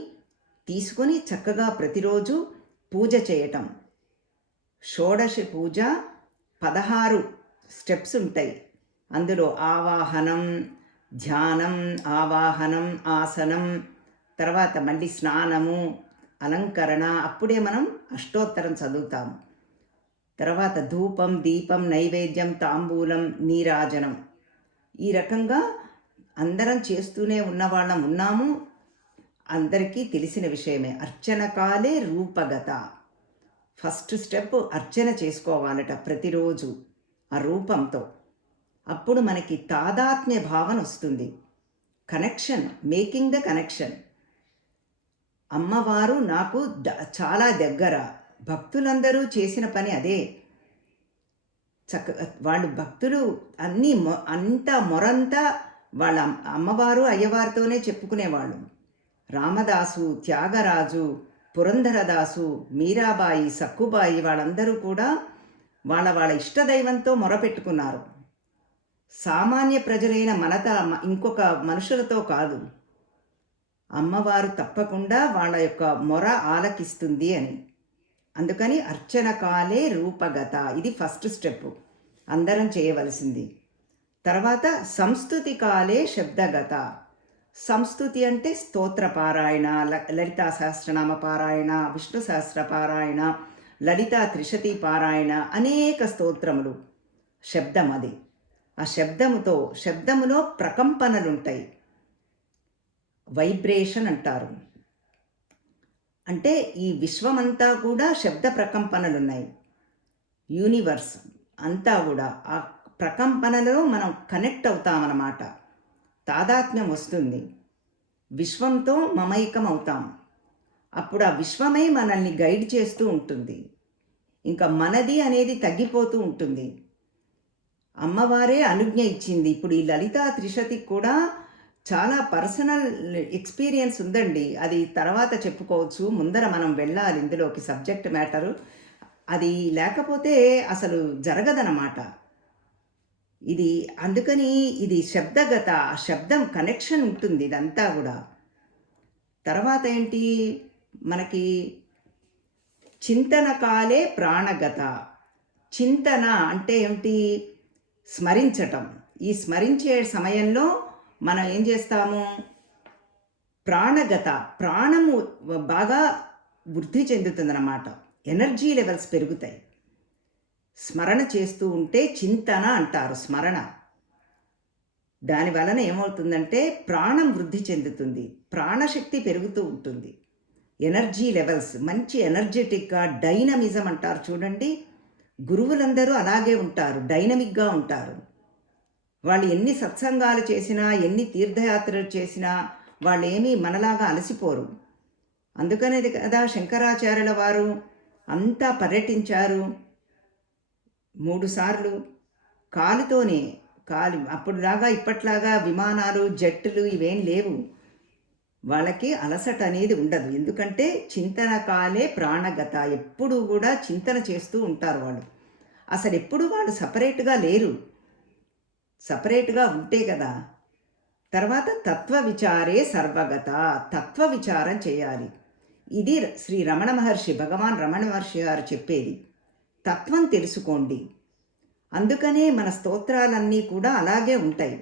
తీసుకొని చక్కగా ప్రతిరోజు పూజ చేయటం. షోడశి పూజ 16 స్టెప్స్ ఉంటాయి. అందులో ఆవాహనం, ధ్యానం, ఆవాహనం, ఆసనం, తర్వాత మళ్ళీ స్నానము, అలంకరణ. అప్పుడే మనం అష్టోత్తరం చదువుతాము. తర్వాత ధూపం, దీపం, నైవేద్యం, తాంబూలం, నీరాజనం. ఈ రకంగా అందరం చేస్తూనే ఉన్నవాళ్ళం ఉన్నాము. అందరికీ తెలిసిన విషయమే. అర్చన కాలే రూపగత. ఫస్ట్ స్టెప్ అర్చన చేసుకోవాలట ప్రతిరోజు ఆ రూపంతో. అప్పుడు మనకి తాదాత్మ్య భావన వస్తుంది. Connection, making the connection. అమ్మవారు నాకు చాలా దగ్గర. భక్తులందరూ చేసిన పని అదే. వాళ్ళు భక్తులు అన్నీ అంతా మొరంతా వాళ్ళ అమ్మవారు అయ్యవారితోనే చెప్పుకునేవాళ్ళు. రామదాసు, త్యాగరాజు, పురంధరదాసు, మీరాబాయి, సక్కుబాయి వాళ్ళందరూ కూడా వాళ్ళ వాళ్ళ ఇష్టదైవంతో మొరపెట్టుకున్నారు. సామాన్య ప్రజలైన ఇంకొక మనుషులతో కాదు. అమ్మవారు తప్పకుండా వాళ్ళ యొక్క మొర ఆలకిస్తుంది అని. అందుకని అర్చన కాలే రూపగత, ఇది ఫస్ట్ స్టెప్ అందరం చేయవలసింది. తర్వాత సంస్తుతి కాలే శబ్దగత. సంస్తుతి అంటే స్తోత్ర పారాయణ, లలితా సహస్రనామ పారాయణ, విష్ణు సహస్ర పారాయణ, లలితా త్రిశతి పారాయణ, అనేక స్తోత్రములు. శబ్దం అది. ఆ శబ్దములో ప్రకంపనలుంటాయి. వైబ్రేషన్ అంటారు. అంటే ఈ విశ్వమంతా కూడా శబ్ద ప్రకంపనలున్నాయి. యూనివర్స్ అంతా కూడా ఆ ప్రకంపనలో మనం కనెక్ట్ అవుతామన్నమాట. తాదాత్మ్యం వస్తుంది. విశ్వంతో మమైకం అవుతాం. అప్పుడు ఆ విశ్వమే మనల్ని గైడ్ చేస్తూ ఉంటుంది. ఇంకా మనది అనేది తగ్గిపోతూ ఉంటుంది. అమ్మవారే అనుజ్ఞ ఇచ్చింది. ఇప్పుడు ఈ లలితా త్రిశతికి కూడా చాలా పర్సనల్ ఎక్స్పీరియన్స్ ఉందండి. అది తర్వాత చెప్పుకోవచ్చు. ముందర మనం వెళ్ళాలి ఇందులోకి, సబ్జెక్ట్ మ్యాటరు. అది లేకపోతే అసలు జరగదన్నమాట. అందుకని ఇది శబ్దగత, శబ్దం కనెక్షన్ ఉంటుంది ఇదంతా కూడా. తర్వాత ఏంటి మనకి చింతన కాలే ప్రాణగత. చింతన అంటే ఏమిటి? స్మరించటం. ఈ స్మరించే సమయంలో మనం ఏం చేస్తాము? ప్రాణగత, ప్రాణము బాగా వృద్ధి చెందుతుందన్నమాట. ఎనర్జీ లెవెల్స్ పెరుగుతాయి. స్మరణ చేస్తూ ఉంటే చింతన అంటారు, స్మరణ. దాని వలన ఏమవుతుందంటే ప్రాణం వృద్ధి చెందుతుంది, ప్రాణశక్తి పెరుగుతూ ఉంటుంది. ఎనర్జీ లెవెల్స్ మంచి ఎనర్జెటిక్గా, డైనమిజం అంటారు చూడండి. గురువులందరూ అలాగే ఉంటారు, డైనమిక్గా ఉంటారు. వాళ్ళు ఎన్ని సత్సంగాలు చేసినా, ఎన్ని తీర్థయాత్రలు చేసినా వాళ్ళు ఏమీ మనలాగా అలసిపోరు. అందుకనేది కదా శంకరాచార్యుల వారు అంతా పర్యటించారు 3 సార్లు కాలుతోనే. అప్పుడులాగా ఇప్పట్లాగా విమానాలు, జట్టులు ఇవేం లేవు. వాళ్ళకి అలసట అనేది ఉండదు. ఎందుకంటే చింతన కాలే ప్రాణగత. ఎప్పుడు కూడా చింతన చేస్తూ ఉంటారు వాళ్ళు. అసలు ఎప్పుడు వాళ్ళు సపరేట్గా లేరు. సపరేట్గా ఉంటే కదా. తర్వాత తత్వ విచారే సర్వగత. తత్వ విచారం చేయాలి. ఇది శ్రీ రమణ మహర్షి, భగవాన్ రమణ మహర్షి గారు చెప్పేది. తత్వం తెలుసుకోండి. అందుకనే మన స్తోత్రాలన్నీ కూడా అలాగే ఉంటాయి.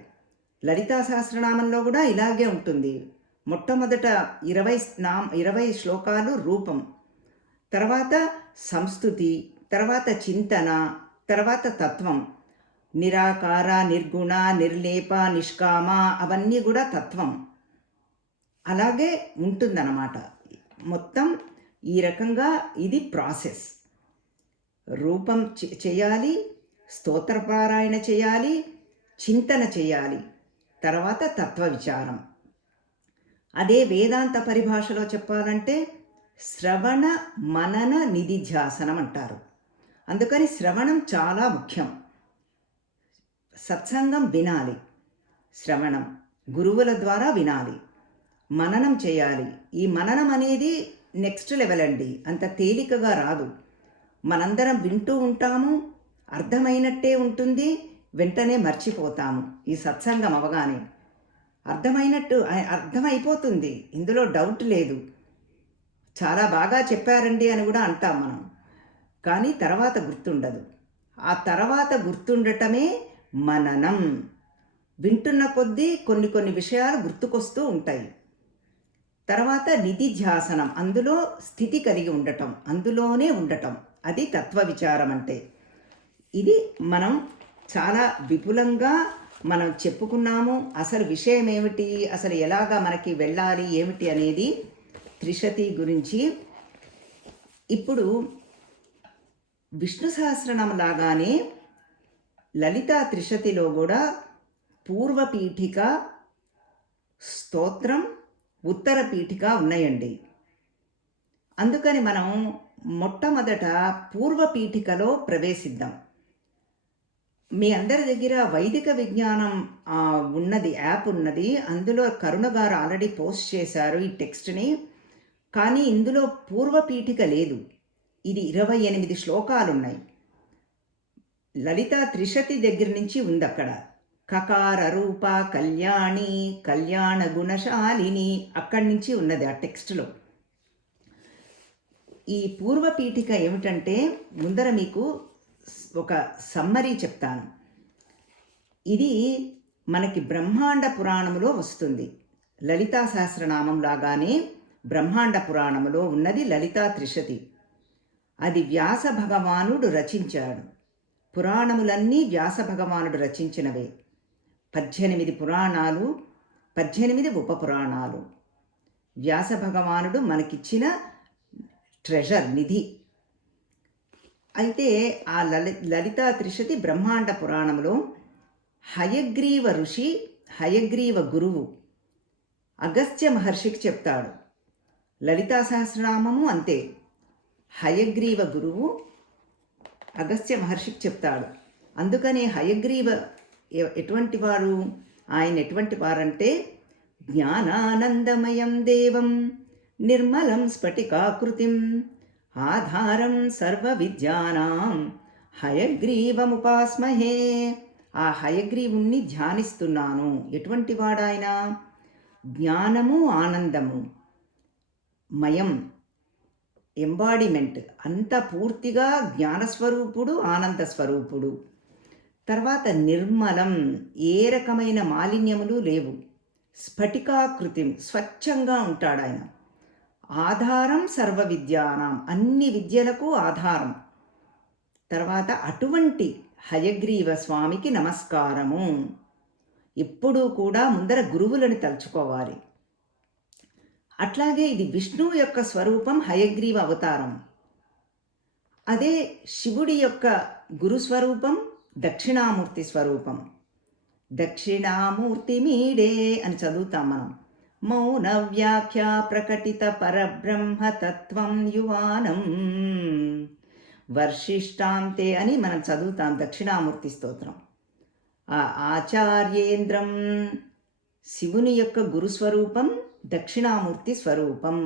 లలితా సహస్రనామంలో కూడా ఇలాగే ఉంటుంది. మొట్టమొదట 20 శ్లోకాలు రూపం, తర్వాత సంస్తుతి, తర్వాత చింతన, తర్వాత తత్వం. నిరాకార, నిర్గుణ, నిర్లేప, నిష్కామ అవన్నీ కూడా తత్వం. అలాగే ఉంటుందన్నమాట. మొత్తం ఈ రకంగా ఇది ప్రాసెస్. రూపం చేయాలి, స్తోత్రపారాయణ చేయాలి, చింతన చేయాలి, తర్వాత తత్వ విచారం. అదే వేదాంత పరిభాషలో చెప్పాలంటే శ్రవణ మనన నిధిధ్యాసనం అంటారు. అందుకని శ్రవణం చాలా ముఖ్యం. సత్సంగం వినాలి, శ్రవణం గురువుల ద్వారా వినాలి, మననం చేయాలి. ఈ మననం అనేది నెక్స్ట్ లెవెల్ అండి. అంత తేలికగా రాదు. మనందరం వింటూ ఉంటాము, అర్థమైనట్టే ఉంటుంది, వెంటనే మర్చిపోతాము. ఈ సత్సంగం అవగానే అర్థమైపోతుంది, ఇందులో డౌట్ లేదు. చాలా బాగా చెప్పారండి అని కూడా అంటాం మనం. కానీ తర్వాత గుర్తుండదు. ఆ తర్వాత గుర్తుండటమే మననం. వింటున్న కొద్దీ కొన్ని విషయాలు గుర్తుకొస్తూ ఉంటాయి. తర్వాత నిధిధ్యాసనం, అందులో స్థితి కలిగి ఉండటం, అందులోనే ఉండటం, అది తత్వ విచారం అంటే. ఇది మనం చాలా విపులంగా మనం చెప్పుకున్నాము. అసలు విషయం ఏమిటి, అసలు ఎలాగా మనకి వెళ్ళాలి ఏమిటి అనేది త్రిశతి గురించి. ఇప్పుడు విష్ణు సహస్రనామం లాగానే లలితా త్రిశతిలో కూడా పూర్వపీఠిక, స్తోత్రం, ఉత్తర పీఠిక ఉన్నాయండి. అందుకని మనం మొట్టమొదట పూర్వపీఠికలో ప్రవేశిద్దాం. మీ అందరి దగ్గర వైదిక విజ్ఞానం ఉన్నది, యాప్ ఉన్నది. అందులో కరుణ గారు ఆల్రెడీ పోస్ట్ చేశారు ఈ టెక్స్ట్ని. కానీ ఇందులో పూర్వపీఠిక లేదు. ఇది 28 శ్లోకాలున్నాయి. లలితా త్రిశతి దగ్గర నుంచి ఉంది అక్కడ. కకార రూప కళ్యాణి కళ్యాణ గుణశాలిని అక్కడి నుంచి ఉన్నది ఆ టెక్స్ట్లో. ఈ పూర్వపీఠిక ఏమిటంటే, ముందర మీకు ఒక సమ్మరీ చెప్తాను. ఇది మనకి బ్రహ్మాండ పురాణములో వస్తుంది. లలితా సహస్రనామం లాగానే బ్రహ్మాండ పురాణములో ఉన్నది లలితా త్రిశతి. అది వ్యాస భగవానుడు రచించాడు. పురాణములన్నీ వ్యాస భగవానుడు రచించినవే. 18 పురాణాలు, 18 ఉపపురాణాలు. వ్యాస భగవానుడు మనకిచ్చిన ట్రెజర్, నిధి. అయితే ఆ లలితా త్రిశతి బ్రహ్మాండ పురాణంలో హయగ్రీవ ఋషి, హయగ్రీవ గురువు అగస్త్య మహర్షికి చెప్తాడు. లలితా సహస్రనామము అంతే. హయగ్రీవ గురువు అగస్త్య మహర్షికి చెప్తాడు. అందుకని హయగ్రీవ ఎటువంటి వారు, ఆయన ఎటువంటి వారంటే, జ్ఞానానందమయం దేవం నిర్మలం స్ఫటికాకృతిం ఆధారం సర్వ విద్యానాం హయగ్రీవముపాస్మహే. ఆ హయగ్రీవుణ్ణి ధ్యానిస్తున్నాను. ఎటువంటి వాడాయన? జ్ఞానము, ఆనందము, మయం, ఎంబాడిమెంట్, అంత పూర్తిగా జ్ఞానస్వరూపుడు, ఆనంద స్వరూపుడు. తర్వాత నిర్మలం, ఏ రకమైన మాలిన్యములు లేవు. స్ఫటికాకృతి, స్వచ్ఛంగా ఉంటాడు ఆయన. ఆధారం సర్వ విద్యానాం, అన్ని విద్యలకు ఆధారం. తర్వాత అటువంటి హయగ్రీవ స్వామికి నమస్కారము. ఎప్పుడూ కూడా ముందర గురువులను తలుచుకోవాలి. అట్లాగే ఇది విష్ణువు యొక్క స్వరూపం, హయగ్రీవ అవతారం. అదే శివుడి యొక్క గురుస్వరూపం దక్షిణామూర్తి స్వరూపం. దక్షిణామూర్తి మీడే అని చదువుతాం మనం. మౌన వ్యాఖ్య ప్రకటిత పరబ్రహ్మతత్వం యువానం వర్షిష్టాంతే అని మనం చదువుతాం దక్షిణామూర్తి స్తోత్రం. ఆ ఆచార్యేంద్రం, శివుని యొక్క గురుస్వరూపం దక్షిణామూర్తి స్వరూపం.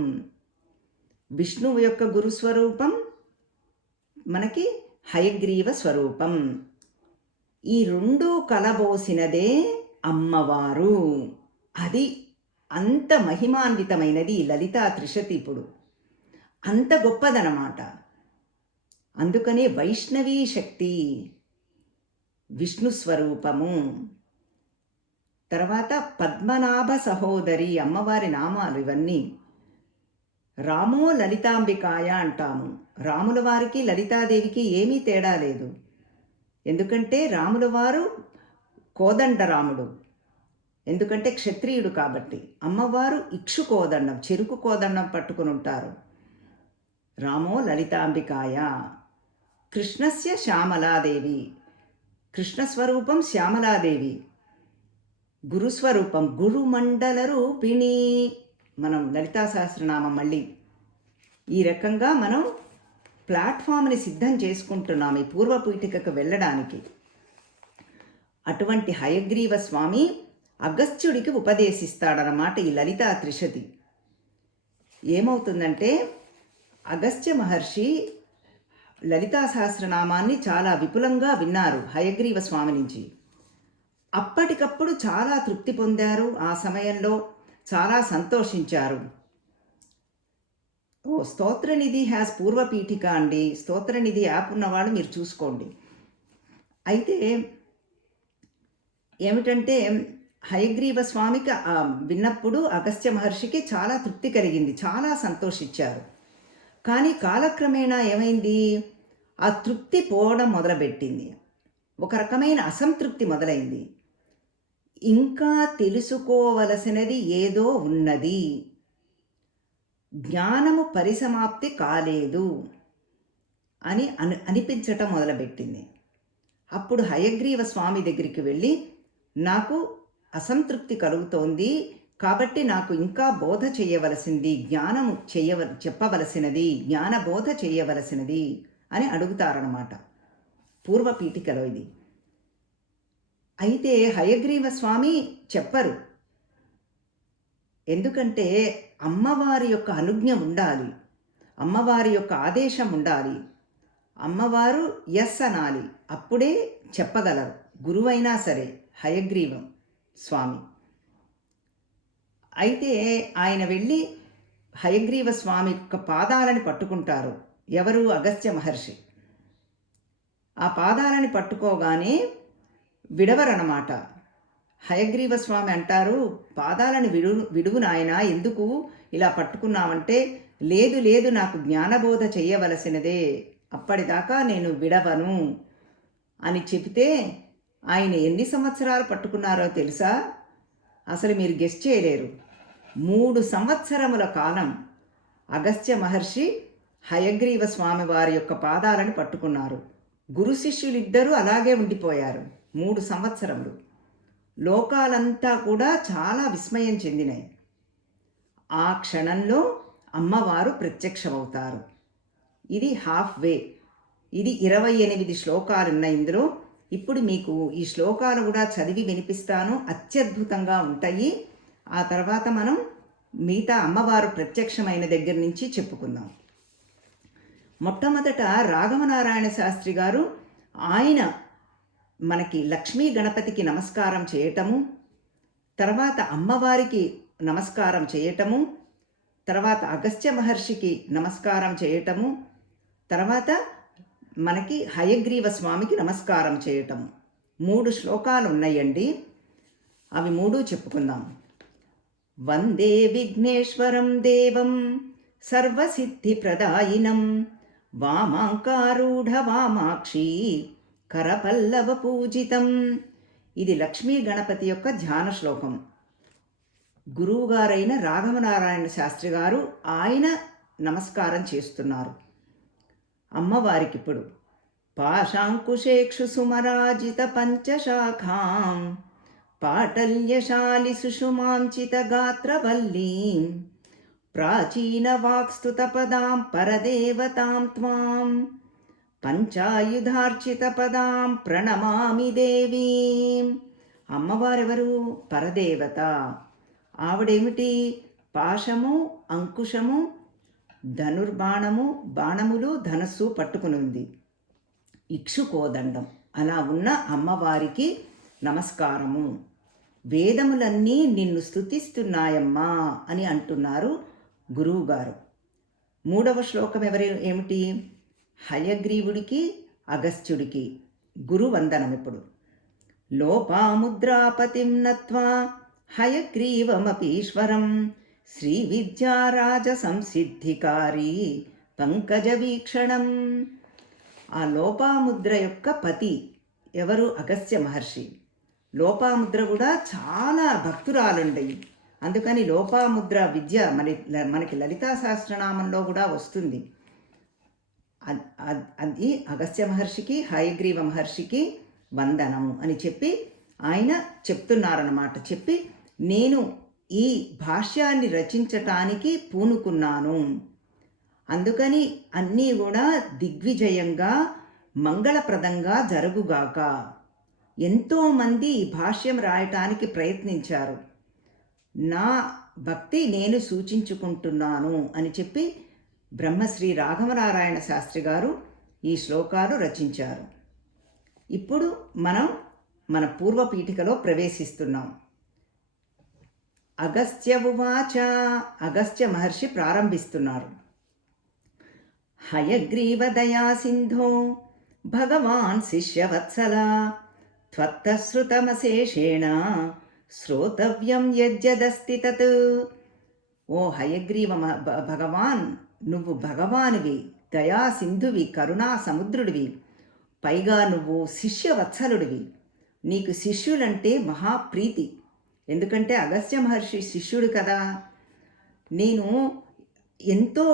విష్ణువు యొక్క గురుస్వరూపం మనకి హయగ్రీవ స్వరూపం. ఈ రెండు కలబోసినదే అమ్మవారు. అది అంత మహిమాన్వితమైనది ఈ లలితా త్రిశతి. ఇప్పుడు అంత గొప్పదనమాట. అందుకనే వైష్ణవీ శక్తి, విష్ణు స్వరూపము. తర్వాత పద్మనాభ సహోదరి, అమ్మవారి నామాలు ఇవన్నీ. రామో లలితాంబికాయ అంటాము. రాముల వారికి లలితాదేవికి ఏమీ తేడా లేదు. ఎందుకంటే రాముల వారు కోదండరాముడు, ఎందుకంటే క్షత్రియుడు కాబట్టి. అమ్మవారు ఇక్షు కోదండం, చెరుకు కోదండం పట్టుకుని ఉంటారు. రామో లలితాంబికాయ. కృష్ణస్య శ్యామలాదేవి, కృష్ణస్వరూపం శ్యామలాదేవి. గురుస్వరూపం గురుమండల రూపిణి. మనం లలితా సహస్రనామం మళ్ళీ ఈ రకంగా మనం ప్లాట్ఫామ్ని సిద్ధం చేసుకుంటున్నాం ఈ పూర్వపీఠికకు వెళ్ళడానికి. అటువంటి హయగ్రీవ స్వామి అగస్త్యుడికి ఉపదేశిస్తాడనమాట ఈ లలితా త్రిశతి. ఏమవుతుందంటే, అగస్త్య మహర్షి లలితా సహస్రనామాన్ని చాలా విపులంగా విన్నారు హయగ్రీవ స్వామి నుంచి. అప్పటికప్పుడు చాలా తృప్తి పొందారు. ఆ సమయంలో చాలా సంతోషించారు. స్తోత్రనిధి హ్యాస్ పూర్వపీఠిక అండి. స్తోత్రనిధి యాప్ ఉన్నవాళ్ళు మీరు చూసుకోండి. అయితే ఏమిటంటే, హయగ్రీవ స్వామికి విన్నప్పుడు అగస్త్య మహర్షికి చాలా తృప్తి కలిగింది, చాలా సంతోషించారు. కానీ కాలక్రమేణా ఏమైంది, ఆ తృప్తి పోవడం మొదలుపెట్టింది. ఒక రకమైన అసంతృప్తి మొదలైంది. ఇంకా తెలుసుకోవలసినది ఏదో ఉన్నది, జ్ఞానము పరిసమాప్తి కాలేదు అని అనిపించటం మొదలుపెట్టింది. అప్పుడు హయగ్రీవ స్వామి దగ్గరికి వెళ్ళి, నాకు అసంతృప్తి కలుగుతోంది, కాబట్టి నాకు ఇంకా బోధ చేయవలసింది, జ్ఞానము చెప్పవలసినది, జ్ఞానబోధ చేయవలసినది అని అడుగుతారన్నమాట. పూర్వపీఠికలో ఇది. అయితే హయగ్రీవ స్వామి చెప్పరు. ఎందుకంటే అమ్మవారి యొక్క అనుజ్ఞ ఉండాలి, అమ్మవారి యొక్క ఆదేశం ఉండాలి, అమ్మవారు ఎస్ అనాలి, అప్పుడే చెప్పగలరు. గురువైనా సరే హయగ్రీవం స్వామి. అయితే ఆయన వెళ్ళి హయగ్రీవ స్వామి యొక్క పాదాలని పట్టుకుంటారు. ఎవరు? అగస్త్య మహర్షి. ఆ పాదాలని పట్టుకోగానే విడవరన్నమాట. హయగ్రీవ స్వామి అంటారు, పాదాలని విడువు నాయనా, ఎందుకు ఇలా పట్టుకున్నామంటే, లేదు లేదు, నాకు జ్ఞానబోధ చేయవలసినదే, అప్పటిదాకా నేను విడవను అని చెబితే ఆయన ఎన్ని సంవత్సరాలు పట్టుకున్నారో తెలుసా? అసలు మీరు గెస్ చేయలేరు. 3 సంవత్సరముల కాలం అగస్త్య మహర్షి హయగ్రీవ స్వామి వారి యొక్క పాదాలను పట్టుకున్నారు. గురు శిష్యులిద్దరూ అలాగే ఉండిపోయారు 3 సంవత్సరములు. లోకాలంతా కూడా చాలా విస్మయం చెందినాయి. ఆ క్షణంలో అమ్మవారు ప్రత్యక్షమవుతారు. ఇది హాఫ్ వే. ఇది 28 శ్లోకాలు ఉన్నాయి ఇందులో. ఇప్పుడు మీకు ఈ శ్లోకాలు కూడా చదివి వినిపిస్తాను, అత్యద్భుతంగా ఉంటాయి. ఆ తర్వాత మనం మిగతా అమ్మవారు ప్రత్యక్షమైన దగ్గర నుంచి చెప్పుకుందాం. మొట్టమొదట రాఘవనారాయణ శాస్త్రి గారు ఆయన మనకి లక్ష్మీ గణపతికి నమస్కారం చేయటము, తర్వాత అమ్మవారికి నమస్కారం చేయటము, తర్వాత అగస్త్య మహర్షికి నమస్కారం చేయటము, తర్వాత మనకి హయగ్రీవ స్వామికి నమస్కారం చేయటము. 3 శ్లోకాలు ఉన్నాయండి, అవి 3 చెప్పుకుందాం. వందే విఘ్నేశ్వరం దేవం సర్వసిద్ధిప్రదాయినం వామాంకారూఢ వామాక్షి కరపల్లవ పూజితం. ఇది లక్ష్మీ గణపతి యొక్క ధ్యాన శ్లోకం. గురువుగారైన రాఘవనారాయణ శాస్త్రి గారు ఆయన నమస్కారం చేస్తున్నారు అమ్మవారికి. ఇప్పుడు పాశాంకుశేక్షు సుమరాజిత పంచశాఖాం పాటల్యశాలి సుషుమాంచిత గాత్రవల్లీం ప్రాచీన వాక్స్తుత పదాం పరదేవతాం త్వాం పంచాయుధార్చిత పదాం ప్రణమామి దేవీం. అమ్మవారెవరు? పరదేవత. ఆవిడేమిటి? పాశము, అంకుశము, ధనుర్బాణము, బాణములు, ధనస్సు పట్టుకుని ఉంది, ఇక్షుకోదండం. అలా ఉన్న అమ్మవారికి నమస్కారము. వేదములన్నీ నిన్ను స్తుతిస్తున్నాయమ్మా అని అంటున్నారు గురువుగారు. 3వ శ్లోకం ఏమిటి? హయగ్రీవుడికి అగస్త్యుడికి గురువందనం. ఇప్పుడు లోపాముద్రాపతిం నత్వా హయగ్రీవమపీశ్వరం శ్రీ విద్యారాజ సంసిద్ధికారి పంకజ వీక్షణం. ఆ లోపాముద్ర యొక్క పతి ఎవరు? అగస్త్య మహర్షి. లోపాముద్ర కూడా చాలా భక్తురాలుండయి, అందుకని లోపాముద్ర విద్య మనకి లలితా సహస్రనామంలో కూడా వస్తుంది. అది అగస్త్య మహర్షికి హయగ్రీవ మహర్షికి వందనము అని చెప్పి ఆయన చెప్తున్నారన్నమాట. చెప్పి నేను ఈ భాష్యాన్ని రచించటానికి పూనుకున్నాను, అందుకని అన్నీ కూడా దిగ్విజయంగా మంగళప్రదంగా జరుగుగాక. ఎంతోమంది ఈ భాష్యం రాయటానికి ప్రయత్నించారు, నా భక్తి నేను సూచించుకుంటున్నాను అని చెప్పి బ్రహ్మశ్రీ రాఘవనారాయణ శాస్త్రి గారు ఈ శ్లోకాలు రచించారు. ఇప్పుడు మనం మన పూర్వపీఠికలో ప్రవేశిస్తున్నాం. అగస్త్య ఉవాచ. అగస్త్య మహర్షి ప్రారంభిస్తున్నారు. హయగ్రీవ దయా సింధో భగవాన్ శిష్యవత్సల త్వత్తశ్రుతమశేషేణ శ్రోతవ్యం యజ్జదస్తి తత్. ఓ హయగ్రీవ భగవాన్, నువ్వు భగవానువి, దయా సింధువి, కరుణా సముద్రుడివి, పైగా నువ్వు శిష్యవత్సలుడివి. నీకు శిష్యులంటే మహాప్రీతి, ఎందుకంటే అగస్త్య మహర్షి శిష్యుడు కదా. నేను ఎంతో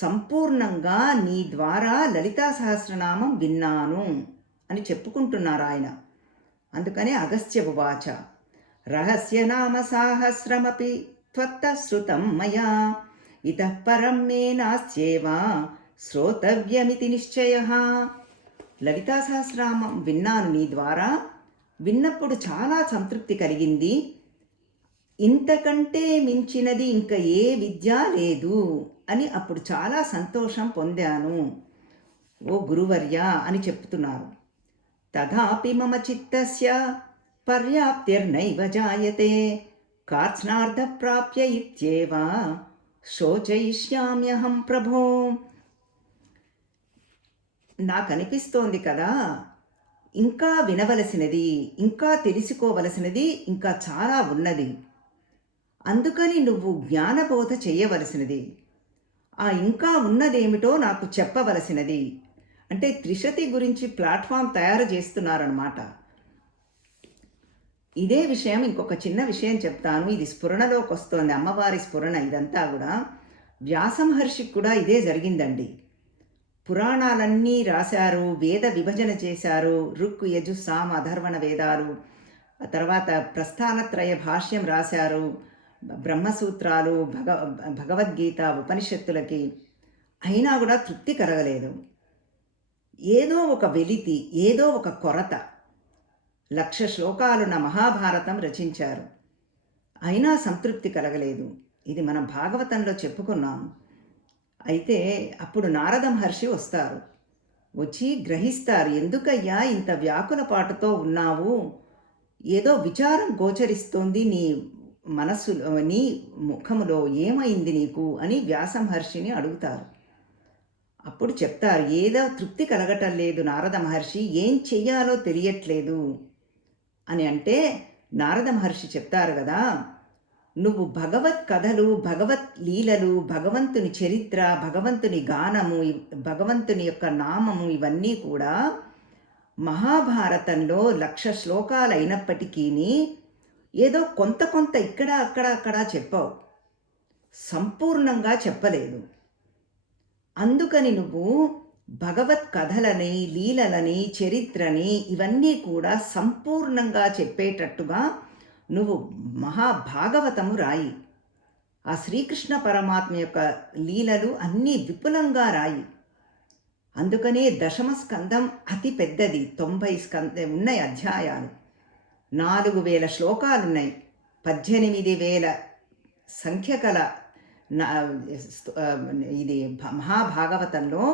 సంపూర్ణంగా నీ ద్వారా లలితా సహస్రనామం విన్నాను అని చెప్పుకుంటున్నారు ఆయన. అందుకనే అగస్త్య ఉవాచ రహస్యనామ సాహస్రమపి త్వత్తః శృతం మయా ఇతః పరం మే నాస్త్యేవ శ్రోతవ్యమితి నిశ్చయః. లలితా సహస్రనామం విన్నాను నీ ద్వారా, విన్నప్పుడు చాలా సంతృప్తి కలిగింది. ఇంతకంటే మించినది ఇంక ఏ విద్య లేదు అని అప్పుడు చాలా సంతోషం పొందాను ఓ గురువర్య అని చెప్తున్నారు. తథాపి మమ చిత్తస్య పర్యాప్తిర్నైవ జాయతే కార్త్స్నార్థ ప్రాప్య ఇత్యేవ శోచయిష్యామ్యహం ప్రభో. నాకు అనిపిస్తోంది కదా, ఇంకా వినవలసినది, ఇంకా తెలుసుకోవలసినది ఇంకా చాలా ఉన్నది. అందుకని నువ్వు జ్ఞానబోధ చేయవలసినది. ఆ ఇంకా ఉన్నదేమిటో నాకు చెప్పవలసినది. అంటే త్రిశతి గురించి ప్లాట్ఫామ్ తయారు చేస్తున్నారన్నమాట. ఇదే విషయం ఇంకొక చిన్న విషయం చెప్తాను. ఇది స్ఫురణలోకి వస్తోంది, అమ్మవారి స్ఫురణ. ఇదంతా కూడా వ్యాస మహర్షికి కూడా ఇదే జరిగిందండి. పురాణాలన్నీ రాశారు, వేద విభజన చేశారు, ఋక్ యజు సామ అధర్వణ వేదాలు, తర్వాత ప్రస్థానత్రయ భాష్యం రాశారు, బ్రహ్మసూత్రాలు, భగవద్గీత, ఉపనిషత్తులకి. అయినా కూడా తృప్తి కలగలేదు. ఏదో ఒక వెలితి, ఏదో ఒక కొరత. 1,00,000 శ్లోకాలున్న మహాభారతం రచించారు, అయినా సంతృప్తి కలగలేదు. ఇది మనం భాగవతంలో చెప్పుకున్నాం. అయితే అప్పుడు నారద మహర్షి వస్తారు, వచ్చి గ్రహిస్తారు, ఎందుకయ్యా ఇంత వ్యాకులపాటుతో ఉన్నావు, ఏదో విచారం గోచరిస్తోంది నీ మనస్సులో, నీ ముఖములో ఏమైంది నీకు అని వ్యాస మహర్షిని అడుగుతారు. అప్పుడు చెప్తారు, ఏదో తృప్తి కలగటం లేదు నారద మహర్షి, ఏం చెయ్యాలో తెలియట్లేదు అని. అంటే నారద మహర్షి చెప్తారు కదా, నువ్వు భగవత్ కథలు, భగవత్ లీలలు, భగవంతుని చరిత్ర, భగవంతుని గానము, భగవంతుని యొక్క నామము, ఇవన్నీ కూడా మహాభారతంలో 1,00,000 శ్లోకాలు అయినప్పటికీ ఏదో కొంత కొంత ఇక్కడ అక్కడ చెప్పావు, సంపూర్ణంగా చెప్పలేదు. అందుకని నువ్వు భగవత్ కథలని, లీలలని, చరిత్రని ఇవన్నీ కూడా సంపూర్ణంగా చెప్పేటట్టుగా నువ్వు మహాభాగవతము రాయి. ఆ శ్రీకృష్ణ పరమాత్మ యొక్క లీలలు అన్నీ విపులంగా రాయి. అందుకనే 10వ స్కందం అతి పెద్దది, 90 ఉన్నాయి అధ్యాయాలు, 4,000 శ్లోకాలున్నాయి, 18,000 సంఖ్య కల ఇది మహాభాగవతంలో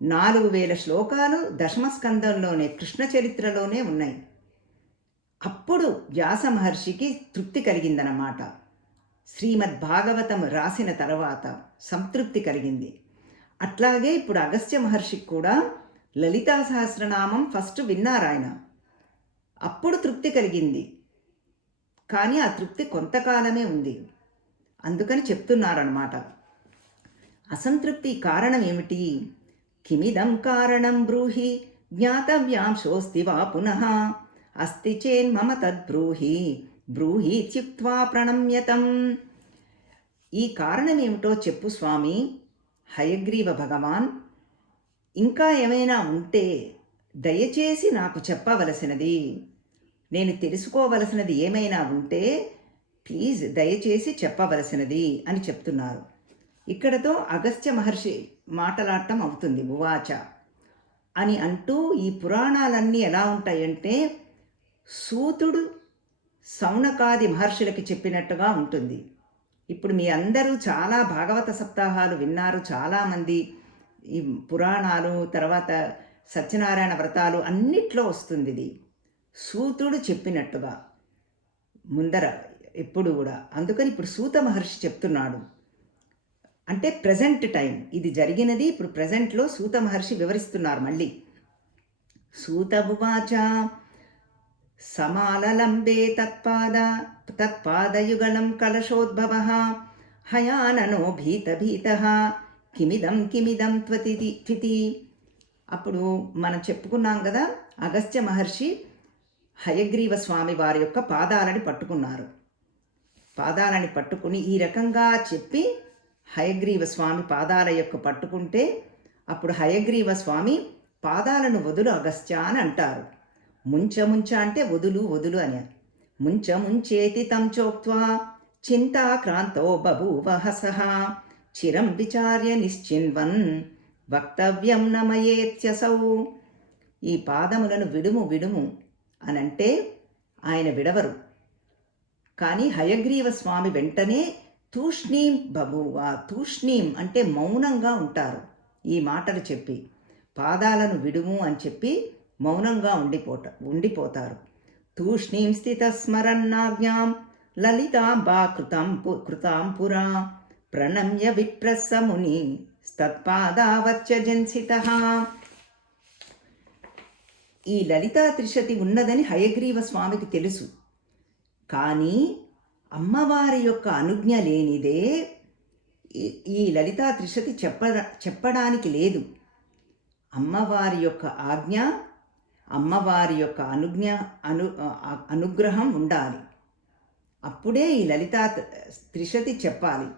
4,000 శ్లోకాలు 10వ స్కందంలోనే, కృష్ణ చరిత్రలోనే ఉన్నాయి. అప్పుడు వ్యాస మహర్షికి తృప్తి కలిగిందన్నమాట. శ్రీమద్ భాగవతం రాసిన తర్వాత సంతృప్తి కలిగింది. అట్లాగే ఇప్పుడు అగస్త్య మహర్షికి కూడా లలితా సహస్రనామం ఫస్ట్ విన్నారాయన, అప్పుడు తృప్తి కలిగింది. కానీ ఆ తృప్తి కొంతకాలమే ఉంది. అందుకని చెప్తున్నారన్నమాట. అసంతృప్తి కారణం ఏమిటి? కిమిదం కారణం బ్రూహి జ్ఞాతవ్యాంశోస్తి వా పునః అస్తి చేన్మమ తద్బ్రూహి బ్రూహి త్యుక్త్వా ప్రణమ్యతం. ఈ కారణం ఏమిటో చెప్పు స్వామి హయగ్రీవ భగవాన్. ఇంకా ఏమైనా ఉంటే దయచేసి నాకు చెప్పవలసినది, నేను తెలుసుకోవలసినది ఏమైనా ఉంటే ప్లీజ్ దయచేసి చెప్పవలసినది అని చెప్తున్నారు. ఇక్కడతో అగస్త్య మహర్షి మాటలాడటం అవుతుంది. ఉవాచ అని అంటూ ఈ పురాణాలన్నీ ఎలా ఉంటాయంటే సూతుడు సౌనకాది మహర్షులకి చెప్పినట్టుగా ఉంటుంది. ఇప్పుడు మీ అందరూ చాలా భాగవత సప్తాహాలు విన్నారు, చాలామంది ఈ పురాణాలు, తర్వాత సత్యనారాయణ వ్రతాలు అన్నిట్లో వస్తుంది ఇది. సూతుడు చెప్పినట్టుగా ముందర ఎప్పుడు కూడా. అందుకని ఇప్పుడు సూత మహర్షి చెప్తున్నాడు. అంటే ప్రజెంట్ టైం ఇది జరిగినది, ఇప్పుడు ప్రజెంట్లో సూత మహర్షి వివరిస్తున్నారు మళ్ళీ. సూత ఉవాచ సమాలలంబే తత్పాదయుగళం కలశోద్భవ హయాననో భీత కిమిదం త్వితి. అప్పుడు మనం చెప్పుకున్నాం కదా, అగస్త్య మహర్షి హయగ్రీవ స్వామి వారి యొక్క పాదాలని పట్టుకున్నారు. పాదాలని పట్టుకుని ఈ రకంగా చెప్పి హయగ్రీవ స్వామి పాదాల యొక్క పట్టుకుంటే అప్పుడు హయగ్రీవ స్వామి పాదాలను వదులు అగస్త్య అని అంటారు. ముంచ ముంచ అంటే వదులు వదులు అని. ముంచ ముంచేతి తం చోక్త్వా చింతాక్రాంతో బభూవ హసః చిరం విచార్య నిశ్చిన్వన్ వక్తవ్యం నమయేత్యసౌ. ఈ పాదములను విడుము విడుము అనంటే ఆయన విడవరు. కానీ హయగ్రీవ స్వామి వెంటనే తూష్ణీం బభూవ, తూష్ణీం అంటే మౌనంగా ఉంటారు. ఈ మాటలు చెప్పి పాదాలను విడుము అని చెప్పి మౌనంగా ఉండిపోతారు. తూష్ణీం స్థిత స్మరన్నాజ్ఞాం లలితాంబా కృతాం పురా ప్రణమ్య విప్రస్సముని తత్పాదావత్యజన్సితః. ఈ లలితా త్రిశతి ఉన్నదని హయగ్రీవ స్వామికి తెలుసు. కానీ అమ్మవారి యొక్క అనుజ్ఞ లేనిదే ఈ లలితా త్రిశతి చెప్పడానికి లేదు. అమ్మవారి యొక్క ఆజ్ఞ, అమ్మవారి యొక్క అనుగ్రహం ఉండాలి. అప్పుడే ఈ లలితా త్రిశతి చెప్పాలి.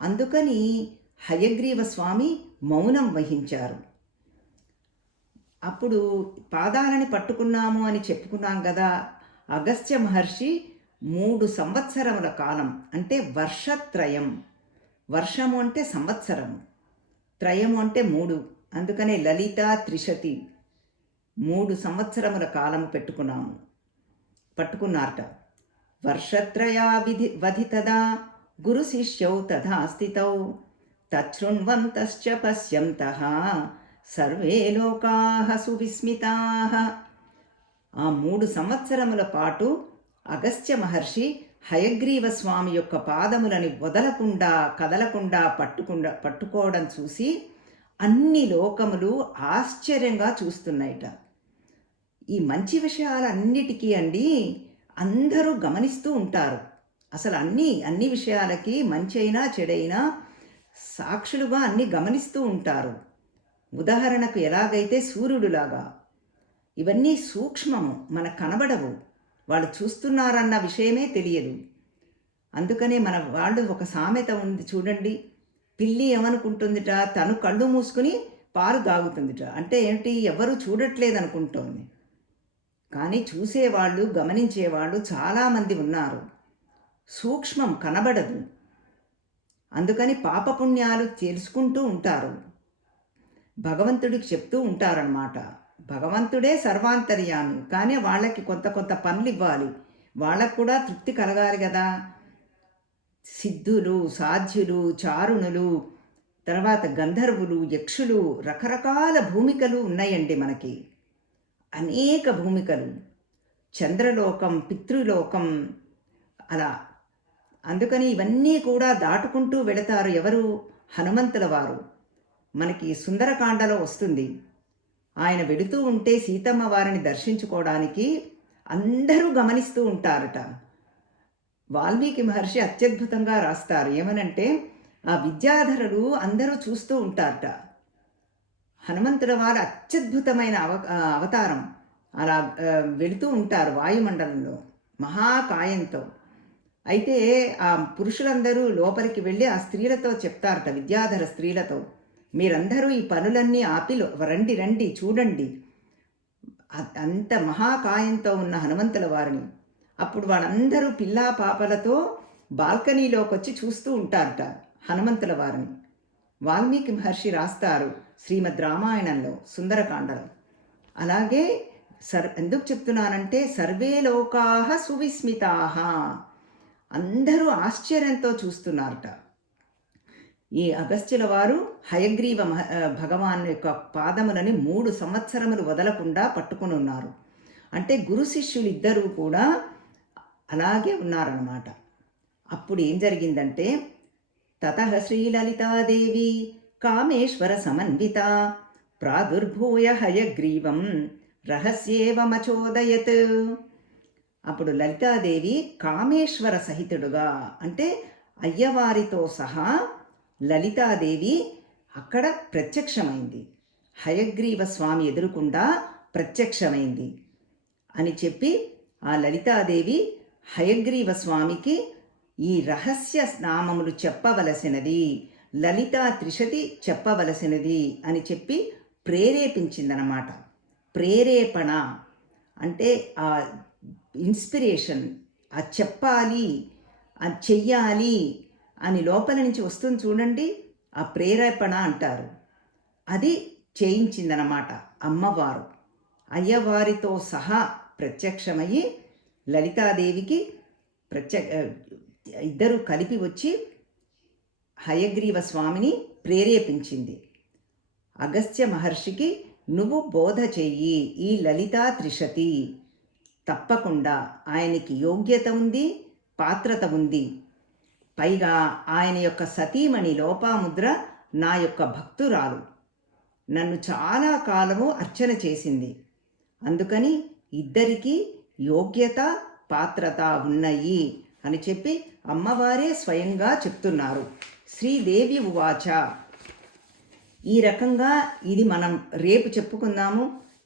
అందుకని హయగ్రీవ స్వామి మౌనం వహించారు. అప్పుడు పాదాలని పట్టుకున్నాము అని చెప్పుకున్నాం కదా. అగస్త్య మహర్షి 3 సంవత్సరముల కాలం అంటే వర్షత్రయం. వర్షము అంటే సంవత్సరము, త్రయము అంటే 3. అందుకనే లలితా త్రిశతి 3 సంవత్సరముల కాలము పట్టుకున్నారట. వర్షత్రయా వధితదా గురు శిష్యౌ తథా స్థితౌ తచ్ఛృణ్వంతశ్చ పశ్యంతః సర్వే లోకాః సువిస్మితాః. ఆ 3 సంవత్సరముల పాటు అగస్త్య మహర్షి హయగ్రీవ స్వామి యొక్క పాదములని వదలకుండా కదలకుండా పట్టుకోవడం చూసి అన్ని లోకములు ఆశ్చర్యంగా చూస్తున్నాయిట. ఈ మంచి విషయాలన్నిటికీ అందరూ గమనిస్తూ ఉంటారు. అసలు అన్ని విషయాలకి మంచి అయినా చెడైనా సాక్షులుగా అన్నీ గమనిస్తూ ఉంటారు. ఉదాహరణకు ఎలాగైతే సూర్యుడులాగా ఇవన్నీ సూక్ష్మము, మనకు కనబడవు. వాళ్ళు చూస్తున్నారన్న విషయమే తెలియదు. అందుకనే మన వాళ్ళు ఒక సామెత ఉంది చూడండి. పిల్లి ఏమనుకుంటుందిట, తను కళ్ళు మూసుకుని పాలు తాగుతుందిట. అంటే ఏంటి, ఎవరు చూడట్లేదు అనుకుంటోంది. కానీ చూసేవాళ్ళు, గమనించేవాళ్ళు చాలామంది ఉన్నారు. సూక్ష్మం కనబడదు. అందుకని పాపపుణ్యాలు తెలుసుకుంటూ ఉంటారు. భగవంతుడికి చెప్తూ ఉంటారన్నమాట. భగవంతుడే సర్వాంతర్యామి, కానీ వాళ్ళకి కొంత పనులు ఇవ్వాలి. వాళ్ళకు కూడా తృప్తి కలగాలి కదా. సిద్ధులు, సాధ్యులు, చారుణులు, తర్వాత గంధర్వులు, యక్షులు, రకరకాల భూమికలు ఉన్నాయండి మనకి. అనేక భూమికలు, చంద్రలోకం, పితృలోకం అలా. అందుకని ఇవన్నీ కూడా దాటుకుంటూ వెళతారు ఎవరు? హనుమంతుల వారు. మనకి సుందరకాండలో వస్తుంది. ఆయన వెళుతూ ఉంటే సీతమ్మ వారిని దర్శించుకోవడానికి అందరూ గమనిస్తూ ఉంటారట. వాల్మీకి మహర్షి అత్యద్భుతంగా రాస్తారు. ఏమనంటే ఆ విద్యాధరులు అందరూ చూస్తూ ఉంటారట. హనుమంతుల వారు అత్యద్భుతమైన అవతారం. అలా వెళుతూ ఉంటారు వాయుమండలంలో మహాకాయంతో. అయితే ఆ పురుషులందరూ లోపలికి వెళ్ళి ఆ స్త్రీలతో చెప్తారట, విద్యాధర స్త్రీలతో, మీరందరూ ఈ పనులన్నీ ఆపి రండి చూడండి అంత మహాకాయంతో ఉన్న హనుమంతుల వారిని. అప్పుడు వాళ్ళందరూ పిల్లా పాపలతో బాల్కనీలోకి వచ్చి చూస్తూ ఉంటారట హనుమంతుల వారిని. వాల్మీకి మహర్షి రాస్తారు శ్రీమద్ రామాయణంలో సుందరకాండలో. అలాగే ఎందుకు చెప్తున్నానంటే సర్వే లోకాః సువిస్మితాః, అందరూ ఆశ్చర్యంతో చూస్తున్నారట. ఈ అగస్త్యుల వారు హయగ్రీవ భగవాన్ యొక్క పాదములని 3 సంవత్సరములు వదలకుండా పట్టుకుని ఉన్నారు. అంటే గురు శిష్యులు ఇద్దరూ కూడా అలాగే ఉన్నారన్నమాట. అప్పుడు ఏం జరిగిందంటే తతః శ్రీలలితాదేవి కామేశ్వర సమన్విత ప్రాదుర్భూయ హయగ్రీవం రహస్యేవమచోదయత్. అప్పుడు లలితాదేవి కామేశ్వర సహితుడుగా, అంటే అయ్యవారితో సహా లలితాదేవి అక్కడ ప్రత్యక్షమైంది. హయగ్రీవ స్వామి ఎదురుకుండా ప్రత్యక్షమైంది అని చెప్పి ఆ లలితాదేవి హయగ్రీవ స్వామికి ఈ రహస్య నామములు చెప్పవలసినది, లలితా త్రిశతి చెప్పవలసినది అని చెప్పి ప్రేరేపించిందనమాట. ప్రేరేపణ అంటే ఆ ఇన్స్పిరేషన్, అది చెప్పాలి, అది చెయ్యాలి అని లోపల నుంచి వస్తుంది చూడండి, ఆ ప్రేరేపణ అంటారు. అది చేయించిందనమాట అమ్మవారు. అయ్యవారితో సహా ప్రత్యక్షమయ్యి లలితాదేవికి ఇద్దరు కలిపి వచ్చి హయగ్రీవ స్వామిని ప్రేరేపించింది. అగస్త్య మహర్షికి నువ్వు బోధ చెయ్యి ఈ లలితా త్రిశతి, తప్పకుండా ఆయనకి యోగ్యత ఉంది, పాత్రత ఉంది. పైగా ఆయన యొక్క సతీమణి లోపాముద్ర నా యొక్క భక్తురాలు, నన్ను చాలా కాలము అర్చన చేసింది. అందుకని ఇద్దరికీ యోగ్యత పాత్రత ఉన్నాయి అని చెప్పి అమ్మవారే స్వయంగా చెప్తున్నారు. శ్రీదేవి ఉవాచ. ఈ రకంగా ఇది మనం రేపు చెప్పుకుందాము.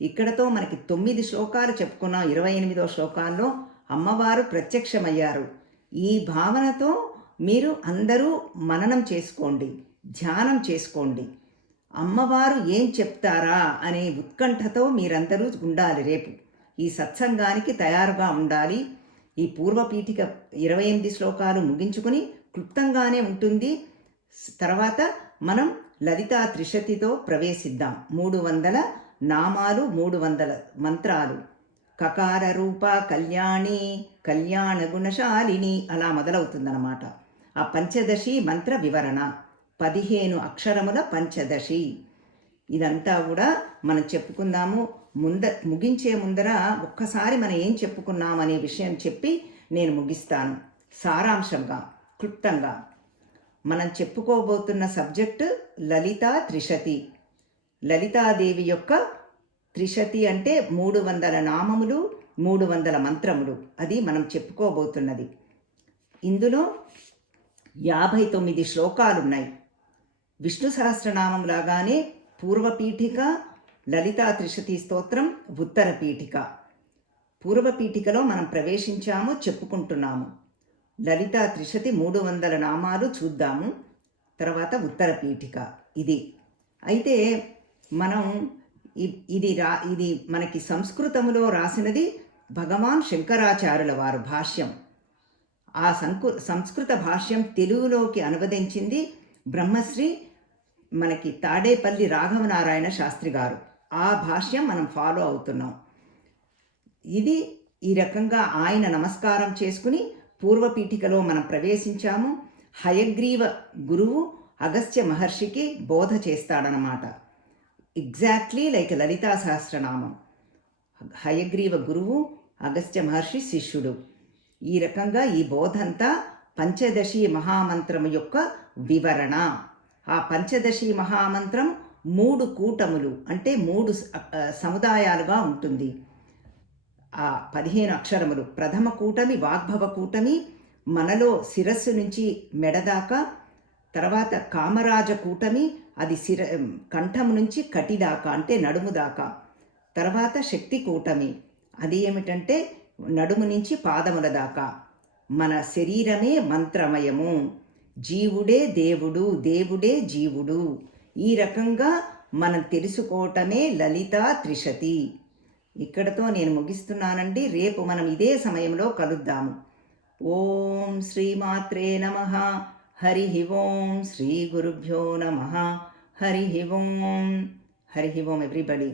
ఇక్కడతో మనకి 9 శ్లోకాలు చెప్పుకున్నాం. 28వ శ్లోకాల్లో అమ్మవారు ప్రత్యక్షమయ్యారు. ఈ భావనతో మీరు అందరూ మననం చేసుకోండి, ధ్యానం చేసుకోండి. అమ్మవారు ఏం చెప్తారా అనే ఉత్కంఠతో మీరందరూ ఉండాలి. రేపు ఈ సత్సంగానికి తయారుగా ఉండాలి. ఈ పూర్వపీఠిక 28 శ్లోకాలు ముగించుకుని క్లుప్తంగానే ఉంటుంది. తర్వాత మనం లలితా త్రిశతితో ప్రవేశిద్దాం. 300 నామాలు, 300 మంత్రాలు. కకార రూప కళ్యాణి కళ్యాణ గుణశాలిని అలా మొదలవుతుందన్నమాట. ఆ పంచదశి మంత్ర వివరణ, 15 అక్షరముల పంచదశి. ఇదంతా కూడా మనం చెప్పుకుందాము. ముగించే ముందర ఒక్కసారి మనం ఏం చెప్పుకున్నాం అనే విషయం చెప్పి నేను ముగిస్తాను. సారాంశంగా క్లుప్తంగా మనం చెప్పుకోబోతున్న సబ్జెక్టు లలితా త్రిశతి. లలితాదేవి యొక్క త్రిశతి అంటే 300 నామములు, 300 మంత్రములు. అది మనం చెప్పుకోబోతున్నది. ఇందులో 59 శ్లోకాలున్నాయి. విష్ణు సహస్రనామం లాగానే పూర్వపీఠిక, లలితా త్రిశతి స్తోత్రం ఉత్తర పీఠిక. పూర్వపీఠికలో మనం ప్రవేశించాము, చెప్పుకుంటున్నాము. లలితా త్రిశతి 300 నామాలు చూద్దాము. తర్వాత ఉత్తర పీఠిక ఇది. అయితే మనం ఇది మనకి సంస్కృతములో రాసినది భగవాన్ శంకరాచార్యుల వారు భాష్యం. ఆ సంస్కృత భాష్యం తెలుగులోకి అనువదించింది బ్రహ్మశ్రీ మనకి తాడేపల్లి రాఘవనారాయణ శాస్త్రి గారు. ఆ భాష్యం మనం ఫాలో అవుతున్నాం. ఇది ఈ రకంగా ఆయన నమస్కారం చేసుకుని పూర్వపీఠికలో మనం ప్రవేశించాము. హయగ్రీవ గురువు అగస్త్య మహర్షికి బోధ చేస్తాడనమాట. Exactly like Lalita Sahasranamam. హయగ్రీవ గురువు, అగస్త్య మహర్షి శిష్యుడు. ఈ రకంగా ఈ బోధంతా పంచదశి మహామంత్రం యొక్క వివరణ. ఆ పంచదశి మహామంత్రం 3 కూటములు అంటే 3 సముదాయాలుగా ఉంటుంది. ఆ 15 అక్షరములు. ప్రథమ కూటమి వాగ్భవ కూటమి, మనలో శిరస్సు నుంచి మెడదాకా. తర్వాత కామరాజ కూటమి, అది కంఠం నుంచి కటిదాకా అంటే నడుము దాకా. తర్వాత శక్తి కూటమి, అది ఏమిటంటే నడుము నుంచి పాదముల దాకా. మన శరీరమే మంత్రమయము, జీవుడే దేవుడు, దేవుడే జీవుడు. ఈ రకంగా మనం తెలుసుకోవటమే లలితా త్రిశతి. ఇక్కడతో నేను ముగిస్తున్నానండి. రేపు మనం ఇదే సమయంలో కలుద్దాము. ఓం శ్రీమాత్రే నమః. హరి ఓం. శ్రీ గురుభ్యో నమః. హరి ఓం. హరి ఓం ఎవ్రీబడి.